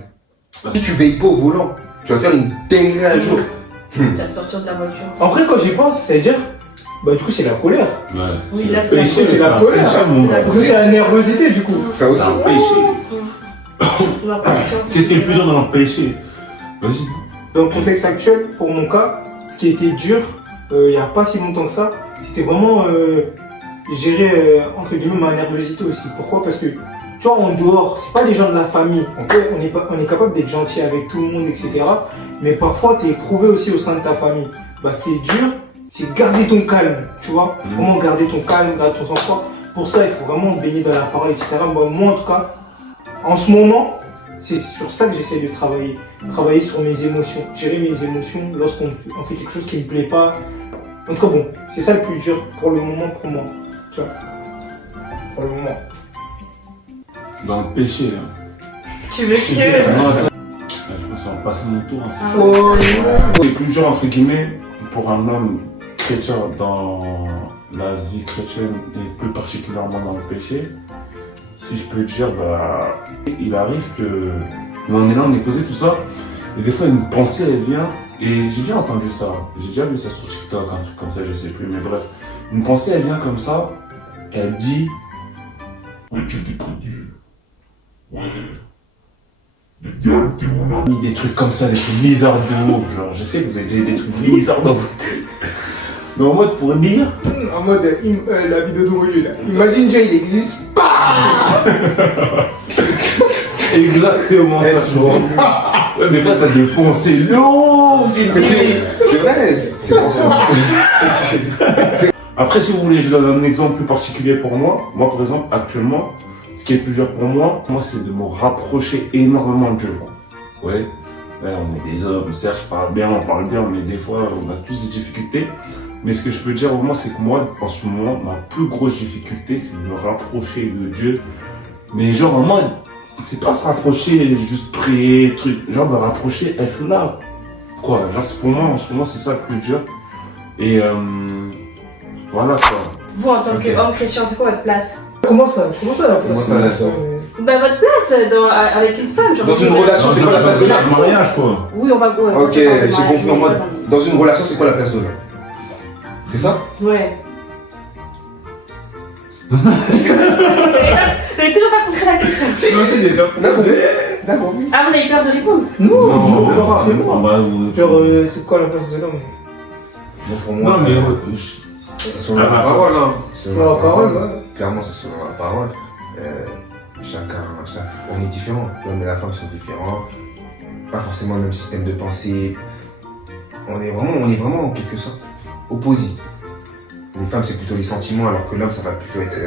Si tu veilles pas au volant, tu vas faire une dinguerie un jour. Tu vas sortir de la voiture. En vrai, quand j'y pense, c'est-à-dire, bah du coup c'est la colère. Ouais. Oui, c'est là, le c'est la péché, c'est la un colère. péché, mon gars. Du coup c'est la nervosité du coup. Ça aussi. C'est un péché. Qu'est-ce qui est le plus dur dans le péché? Vas-y. Dans le contexte actuel, pour mon cas, ce qui était dur, il n'y a pas si longtemps que ça, c'était vraiment gérer entre guillemets ma nervosité aussi. Pourquoi? Parce que tu vois, en dehors, c'est pas des gens de la famille. On est capable d'être gentil avec tout le monde, etc. Mais parfois, tu es éprouvé aussi au sein de ta famille. Bah, ce qui est dur, c'est garder ton calme, tu vois. Comment garder ton calme, garder ton sang-froid. Pour ça, il faut vraiment baigner dans la parole, etc. Bah, moi, en tout cas, en ce moment, c'est sur ça que j'essaie de travailler. Travailler sur mes émotions, gérer mes émotions lorsqu'on fait quelque chose qui ne me plaît pas. En tout cas, bon, c'est ça le plus dur pour le moment pour moi. Tu vois, pour le moment. Dans le péché, hein. Tu veux que. Je pense qu'on va passer mon tour. Hein, Ah Oh, c'est plus dur, entre guillemets, pour un homme chrétien dans la vie chrétienne et plus particulièrement dans le péché. Si je peux dire, bah, il arrive que on est là, on est posé, tout ça, et des fois une pensée elle vient, et j'ai déjà entendu ça, j'ai déjà vu ça sur TikTok, un truc comme ça, je sais plus, mais bref, une pensée elle vient comme ça, elle dit, ouais, tu t'es connu, ouais, des trucs comme ça, des trucs bizarres de ouf, genre, je sais que vous avez déjà des trucs bizarres dans votre tête, mais en mode pour dire, en mode la vidéo de Molu là. Imagine Dieu, il n'existe pas. exactement ça, tu vois. Ouais, mais là, t'as des pensées lourdes, C'est vrai, c'est pour ça. Après, si vous voulez, je donne un exemple plus particulier pour moi. Moi, par exemple, actuellement, ce qui est plus dur pour moi, c'est de me rapprocher énormément de Dieu. Ouais, on est des hommes, certes, on parle bien, mais des fois, on a tous des difficultés. Mais ce que je peux dire vraiment, c'est que moi, en ce moment, ma plus grosse difficulté, c'est de me rapprocher de Dieu. Mais genre, en mode, c'est pas se rapprocher, juste prier, truc. Genre, me rapprocher, être là. Quoi, genre, pour moi, en ce moment, c'est ça le plus dur. Et voilà, quoi. Vous, en tant qu'homme chrétien, c'est quoi votre place? Comment ça la place? Comment ça, la place? Bah, votre place avec une femme, genre. Dans une relation, c'est quoi la place de l'homme? Le mariage, quoi. Oui, on va. Ouais, Ok, j'ai compris en mode. Dans une relation, c'est quoi la place de l'homme? C'est ça? Ouais. Vous n'avez toujours pas compris la question. D'accord. Ah, vous avez peur de répondre? Non, c'est moi. bah, Genre, c'est quoi la place de l'homme? Bon, pour moi, non, mais c'est selon la parole, hein. Selon la parole, ouais. Clairement, c'est selon la parole. On est différents. L'homme et la femme sont différents. Pas forcément le même système de pensée. On est vraiment en quelque sorte opposés. Les femmes, c'est plutôt les sentiments, alors que l'homme, ça va plutôt être.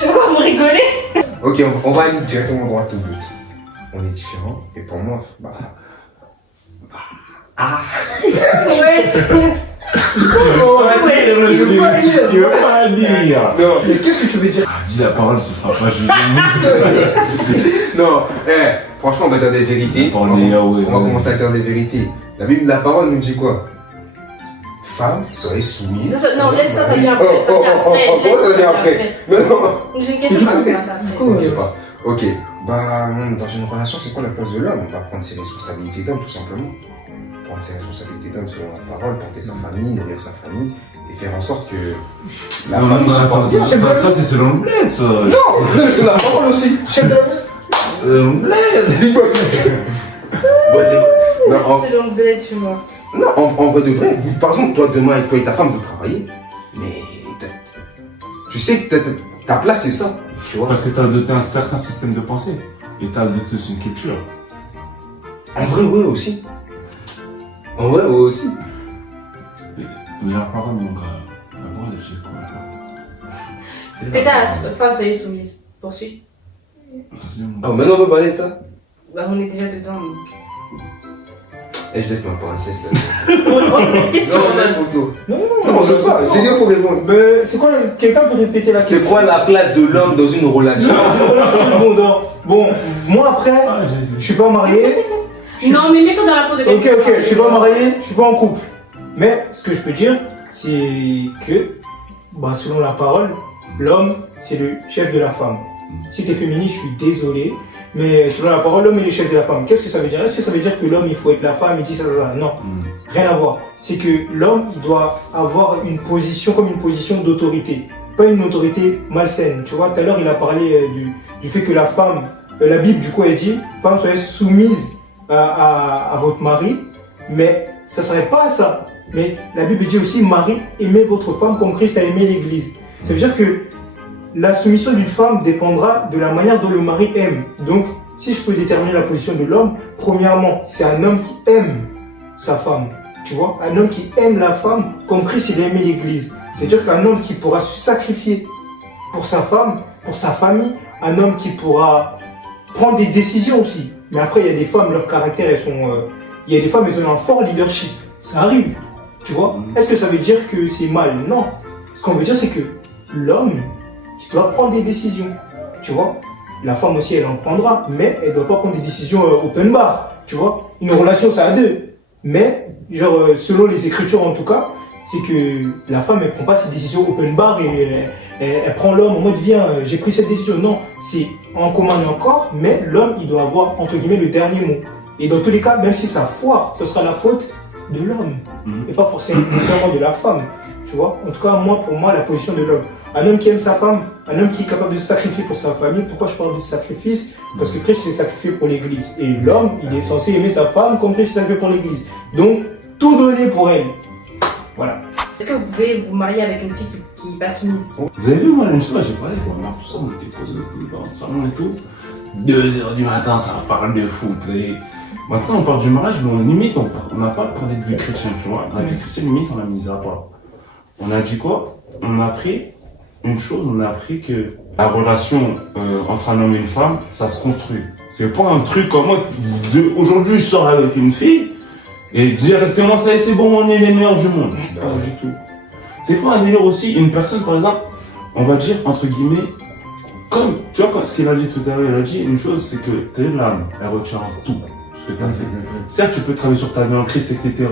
Pourquoi vous rigolez? Ok, on va aller directement droit au but. On est différents, et pour moi, Ouais. il veut pas dire. Non, Mais qu'est-ce que tu veux dire? Dis la parole, ce sera pas jugé. non, franchement, on va dire des vérités. On va Commencer à dire des vérités. La Bible, la parole nous dit quoi? Femme, soyez soumise. Non, laisse ça vient après. Ça vient après. Non. J'ai une question par rapport à ça. Ok, pas. Ok, dans une relation, c'est quoi la place de l'homme? On va prendre ses responsabilités d'homme, tout simplement. Prendre ses responsabilités d'homme selon la parole, porter sa famille, nourrir sa famille, et faire en sorte que la famille se porte bien. Ça, c'est selon le bled, ça. Non, c'est la parole aussi. Le bled. C'est long de bled, je suis morte. Non, en vrai de vrai, par exemple, toi demain, toi et ta femme, vous travaillez, mais tu sais que ta place, c'est ça. Tu vois? Parce que tu as adopté un certain système de pensée. Et tu as adopté une culture. En vrai, ouais, aussi. En vrai, ouais, aussi. Mais la parole, mon gars. La parole, j'ai quoi? Peut-être à la femme, soyez soumise. Poursuis. Ah, maintenant, on peut parler de ça? Bah, on est déjà dedans, donc. Eh, je laisse ma parole, je laisse la. On se pose une question. Non, laisse mon tour. Non, Non, je veux pas. J'ai dit qu'il faut répondre. Mais c'est quoi quelqu'un peut répéter la question? C'est quoi la place de l'homme dans une relation? Bon, moi après, je suis pas marié. Non, mais mets-toi dans la peau de Ok, quelqu'un. je suis pas marié, je suis pas en couple. Mais ce que je peux dire, c'est que, selon la parole, l'homme, c'est le chef de la femme. Si t'es féministe, je suis désolé. mais selon la parole, l'homme est le chef de la femme. Qu'est-ce que ça veut dire? Est-ce que ça veut dire que l'homme, il faut être la femme, il dit ça? Non, rien à voir. C'est que l'homme, il doit avoir une position comme une position d'autorité, pas une autorité malsaine. Tu vois, tout à l'heure, il a parlé du fait que la femme, la Bible, du coup, elle dit, femme, soyez soumise à votre mari, mais ça ne serait pas ça. Mais la Bible dit aussi, mari, aimez votre femme comme Christ a aimé l'Église. Ça veut dire que la soumission d'une femme dépendra de la manière dont le mari aime. Donc, si je peux déterminer la position de l'homme, premièrement, c'est un homme qui aime sa femme. Tu vois, un homme qui aime la femme comme Christ il a aimé l'Église. C'est-à-dire qu'un homme qui pourra se sacrifier pour sa femme, pour sa famille, un homme qui pourra prendre des décisions aussi. Mais après, il y a des femmes, leur caractère, il y a des femmes, elles ont un fort leadership. Ça arrive, tu vois. Est-ce que ça veut dire que c'est mal? Non. Ce qu'on veut dire, c'est que l'homme, il doit prendre des décisions, tu vois. La femme aussi, elle en prendra, mais elle ne doit pas prendre des décisions open bar, tu vois. Une relation, c'est à deux. Mais, genre, selon les Écritures en tout cas, c'est que la femme, elle ne prend pas ses décisions open bar et elle prend l'homme en mode, viens, j'ai pris cette décision. Non, c'est en commun et encore, mais l'homme, il doit avoir, entre guillemets, le dernier mot. Et dans tous les cas, même si ça foire, ce sera la faute de l'homme, et pas forcément de la femme, tu vois. En tout cas, pour moi, la position de l'homme. Un homme qui aime sa femme, un homme qui est capable de se sacrifier pour sa famille. Pourquoi je parle de sacrifice? Parce que Christ s'est sacrifié pour l'Église. Et l'homme, il est censé aimer sa femme comme Christ s'est sacrifié pour l'Église. Donc, tout donner pour elle. Voilà. Est-ce que vous pouvez vous marier avec une fille qui n'est pas soumise? Vous avez vu, moi, une fois, j'ai parlé avec ma mère, tout ça, on était posé dans le salon et tout. 2h du matin, ça parle de foot. Et maintenant, on parle du mariage, mais limite, on n'a pas parlé de vie chrétienne, tu vois. La vie chrétienne, limite, on l'a mise à part. On a dit quoi? On a appris une chose, on a appris que la relation entre un homme et une femme, ça se construit. C'est pas un truc comme moi, aujourd'hui, je sors avec une fille, et directement, ça y est, c'est bon, on est les meilleurs du monde. Pas du tout. C'est pas un délire aussi, une personne, par exemple, on va dire, entre guillemets, comme, tu vois, ce qu'il a dit tout à l'heure, il a dit une chose, c'est que t'as l'âme, elle retient tout ce que tu as fait. Certes, tu peux travailler sur ta vie en Christ, etc.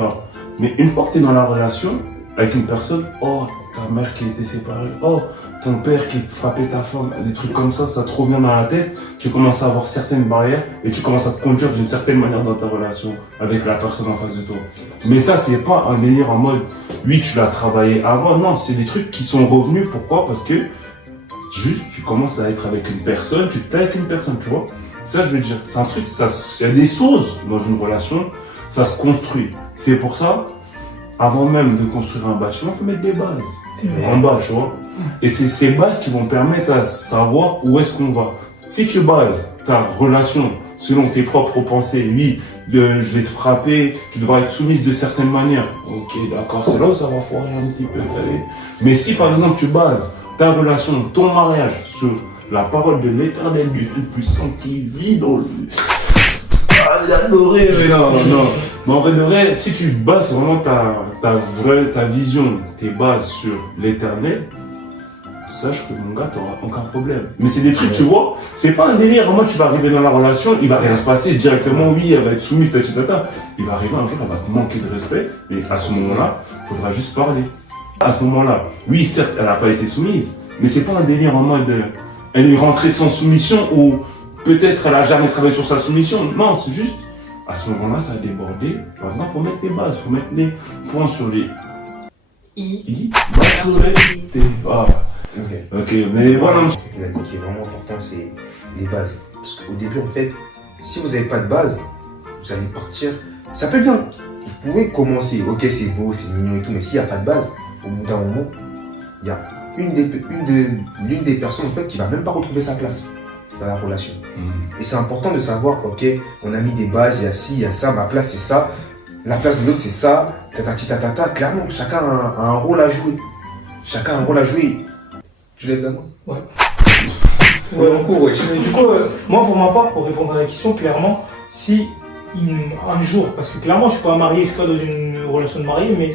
Mais une fois que tu es dans la relation avec une personne, oh, ta mère qui était séparée, oh, ton père qui frappait ta femme, des trucs comme ça te revient dans la tête, tu commences à avoir certaines barrières et tu commences à te conduire d'une certaine manière dans ta relation avec la personne en face de toi. Mais ça, c'est pas un délire en mode, oui, tu l'as travaillé avant, non, c'est des trucs qui sont revenus, pourquoi? Parce que juste, tu commences à être avec une personne, tu te plais avec une personne, tu vois. Ça, je veux dire, c'est un truc, il y a des choses dans une relation, ça se construit. C'est pour ça, avant même de construire un bâtiment, il faut mettre des bases. En bas, tu vois. Et c'est ces bases qui vont permettre à savoir où est-ce qu'on va. Si tu bases ta relation selon tes propres pensées, oui, je vais te frapper, tu devras être soumise de certaines manières. Ok, d'accord, c'est là où ça va foirer un petit peu. Mais si par exemple tu bases ta relation, ton mariage sur la parole de l'Éternel du Tout-Puissant qui vit dans le... Ah, j'adorais, mais non. Mais en vrai de vrai, si tu bases vraiment ta vision, tes bases sur l'Éternel, sache que mon gars, t'auras aucun problème. Mais c'est des trucs, tu vois, c'est pas un délire. Moi, tu vas arriver dans la relation, il va rien se passer directement, oui, elle va être soumise, etc. Il va arriver un jour, elle va te manquer de respect, et à ce moment-là, il faudra juste parler. À ce moment-là, oui, certes, elle n'a pas été soumise, mais c'est pas un délire en mode, elle est rentrée sans soumission, ou peut-être elle a jamais travaillé sur sa soumission. Non, c'est juste, à ce moment-là, ça a débordé. Maintenant, il faut mettre les bases, il faut mettre les points sur les I. Voilà. Ok, mais voilà. Ce qu'il a dit qui est vraiment important, c'est les bases. Parce qu'au début, en fait, si vous n'avez pas de base, vous allez partir. Ça peut bien. Vous pouvez commencer, ok, c'est beau, c'est mignon et tout, mais s'il n'y a pas de base, au bout d'un moment, il y a l'une des personnes en fait qui va même pas retrouver sa place dans la relation. Et c'est important de savoir, ok, on a mis des bases, il y a ci, il y a ça, ma place c'est ça, la place de l'autre c'est ça, tatata, clairement, chacun a un rôle à jouer. Chacun a un rôle à jouer. Tu lèves la main? Ouais. Ouais, en cours, ouais. Mais du coup, moi pour ma part, pour répondre à la question, clairement, si un jour, parce que clairement je suis pas marié, je suis pas dans une relation de marié, mais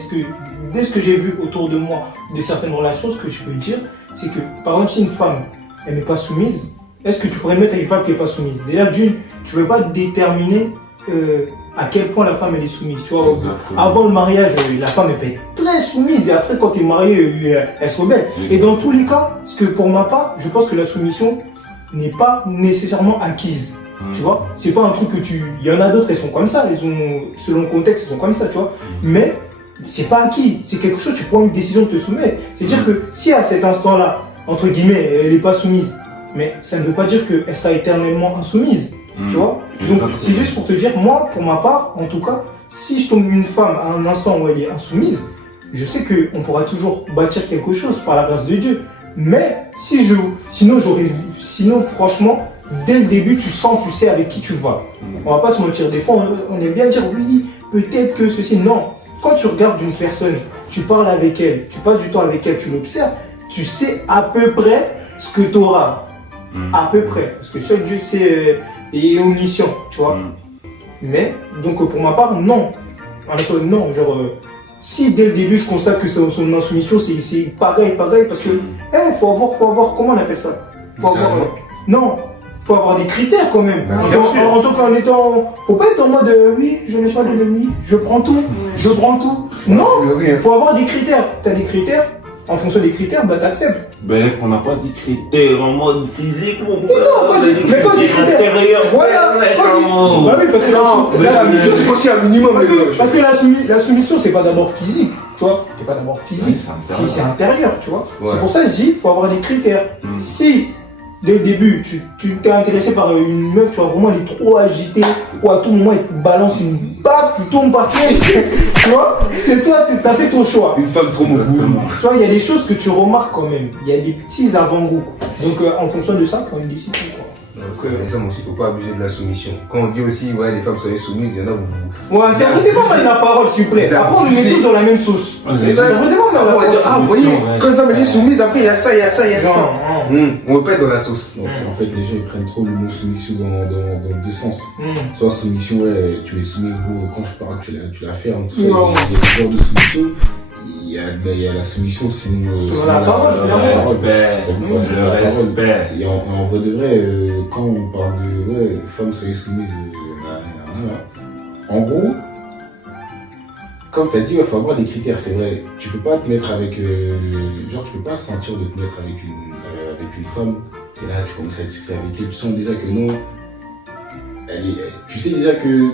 dès ce que j'ai vu autour de moi de certaines relations, ce que je peux dire, c'est que par exemple si une femme elle n'est pas soumise, est-ce que tu pourrais mettre avec une femme qui n'est pas soumise? Déjà d'une, tu ne peux pas déterminer à quel point la femme elle est soumise. Tu vois, avant le mariage, la femme elle peut être très soumise et après quand tu es marié, elle se rebelle. Et dans tous les cas, parce que pour ma part, je pense que la soumission n'est pas nécessairement acquise. Tu vois, c'est pas un truc que tu. Il y en a d'autres, elles sont comme ça, selon le contexte, elles sont comme ça, tu vois. Mais c'est pas acquis, c'est quelque chose, tu prends une décision de te soumettre. C'est-à-dire que si à cet instant-là, entre guillemets, elle n'est pas soumise, mais ça ne veut pas dire qu'elle sera éternellement insoumise, tu vois. Donc c'est juste pour te dire, moi, pour ma part, en tout cas, si je tombe une femme à un instant où elle est insoumise, je sais qu'on pourra toujours bâtir quelque chose par la grâce de Dieu. Mais sinon franchement, dès le début, tu sens, tu sais avec qui tu vas. On va pas se mentir, des fois on aime bien dire oui, peut-être que ceci. Non, quand tu regardes une personne, tu parles avec elle, tu passes du temps avec elle, tu l'observes, tu sais à peu près ce que tu auras. À peu près. Parce que seul Dieu sait est omniscient, tu vois. Mais, donc pour ma part, non. Non, genre, si dès le début je constate que son insoumission c'est pareil, parce que, faut avoir, comment on appelle ça? Faut avoir, faut avoir des critères quand même. En tant qu'en étant, faut pas être en mode, oui, je n'ai pas d'ennemi, je prends tout. Non, faut avoir des critères. T'as des critères, en fonction des critères, bah t'acceptes. Ben, on n'a pas dit critères en mode physique, mon Mais quand des critères voilà, bah oui, parce que la soumission, c'est aussi un minimum. Parce que la soumission, c'est pas d'abord physique, tu vois. C'est pas d'abord physique, c'est intérieur, tu vois. C'est pour ça que je dis, il faut avoir des critères. Si, dès le début, tu t'es intéressé par une meuf, tu vois, vraiment elle est trop agitée, ou à tout moment elle te balance une baffe, tu tombes par terre, tu vois, c'est toi, t'as fait ton choix. Une femme trop mobile. Tu vois, il y a des choses que tu remarques quand même, il y a des petits avant-goûts. Donc en fonction de ça, prends une décision, quoi. Comme ça, moi aussi, faut pas abuser de la soumission. Quand on dit aussi, ouais, les femmes soient soumises, il y en a où Ouais, interprétez-moi mal la parole, s'il vous plaît. Après, on nous met tous dans la même sauce. Interprétez-moi mal la parole. Ah, vous voyez, quand une femme est soumise, après, il y a ça, il y a ça, il y a ça. On veut pas être dans la sauce. Donc, en fait, les gens ils prennent trop le mot soumission dans deux sens. Soit soumission, ouais, tu es soumis, gros, quand je parle, tu la fermes, tout ça. Il y a ce genre de soumission. Il y a la soumission, sinon. Sur la parole, le respect. Et en vrai de vrai, quand on parle de femmes soyez soumises, en gros, comme tu as dit, il faut avoir des critères, c'est vrai. Tu peux pas te mettre avec. Genre, tu peux pas sentir de te mettre avec une femme. Et là, tu commences à discuter avec elle. Tu sens déjà que non. Tu sais déjà que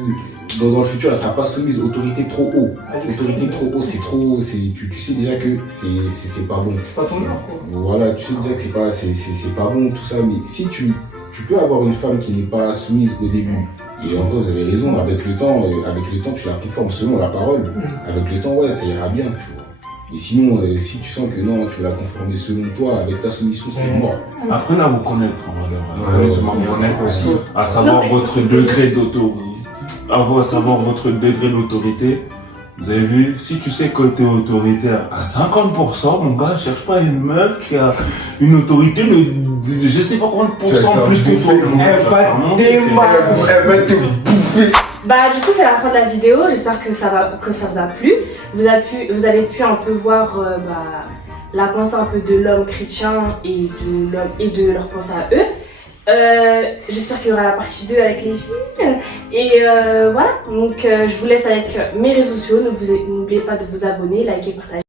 dans le futur, elle sera pas soumise. Autorité trop haut. Autorité trop haut, c'est trop. Tu sais déjà que c'est pas bon. C'est pas ton genre, quoi. Voilà, tu sais déjà que c'est pas bon, tout ça. Mais si tu peux avoir une femme qui n'est pas soumise au début. Et en vrai, vous avez raison, avec le temps, tu la réformes selon la parole. Avec le temps, ouais, ça ira bien, tu vois. Et sinon, si tu sens que non, tu l'as conformé selon toi, avec ta soumission, c'est mort. Apprenez à vous connaître, en valeur. Aussi. À savoir votre degré d'autorité. À savoir votre degré d'autorité. Vous avez vu, si tu sais que tu es autoritaire à 50%, mon gars, cherche pas une meuf qui a une autorité de je sais pas combien de pourcents plus que toi. Elle va te bouffer. Bah du coup c'est la fin de la vidéo, j'espère que ça vous a plu. Vous avez pu un peu voir la pensée un peu de l'homme chrétien et de leur pensée à eux. J'espère qu'il y aura la partie 2 avec les filles. Et voilà, donc je vous laisse avec mes réseaux sociaux. N'oubliez pas de vous abonner, liker, partager.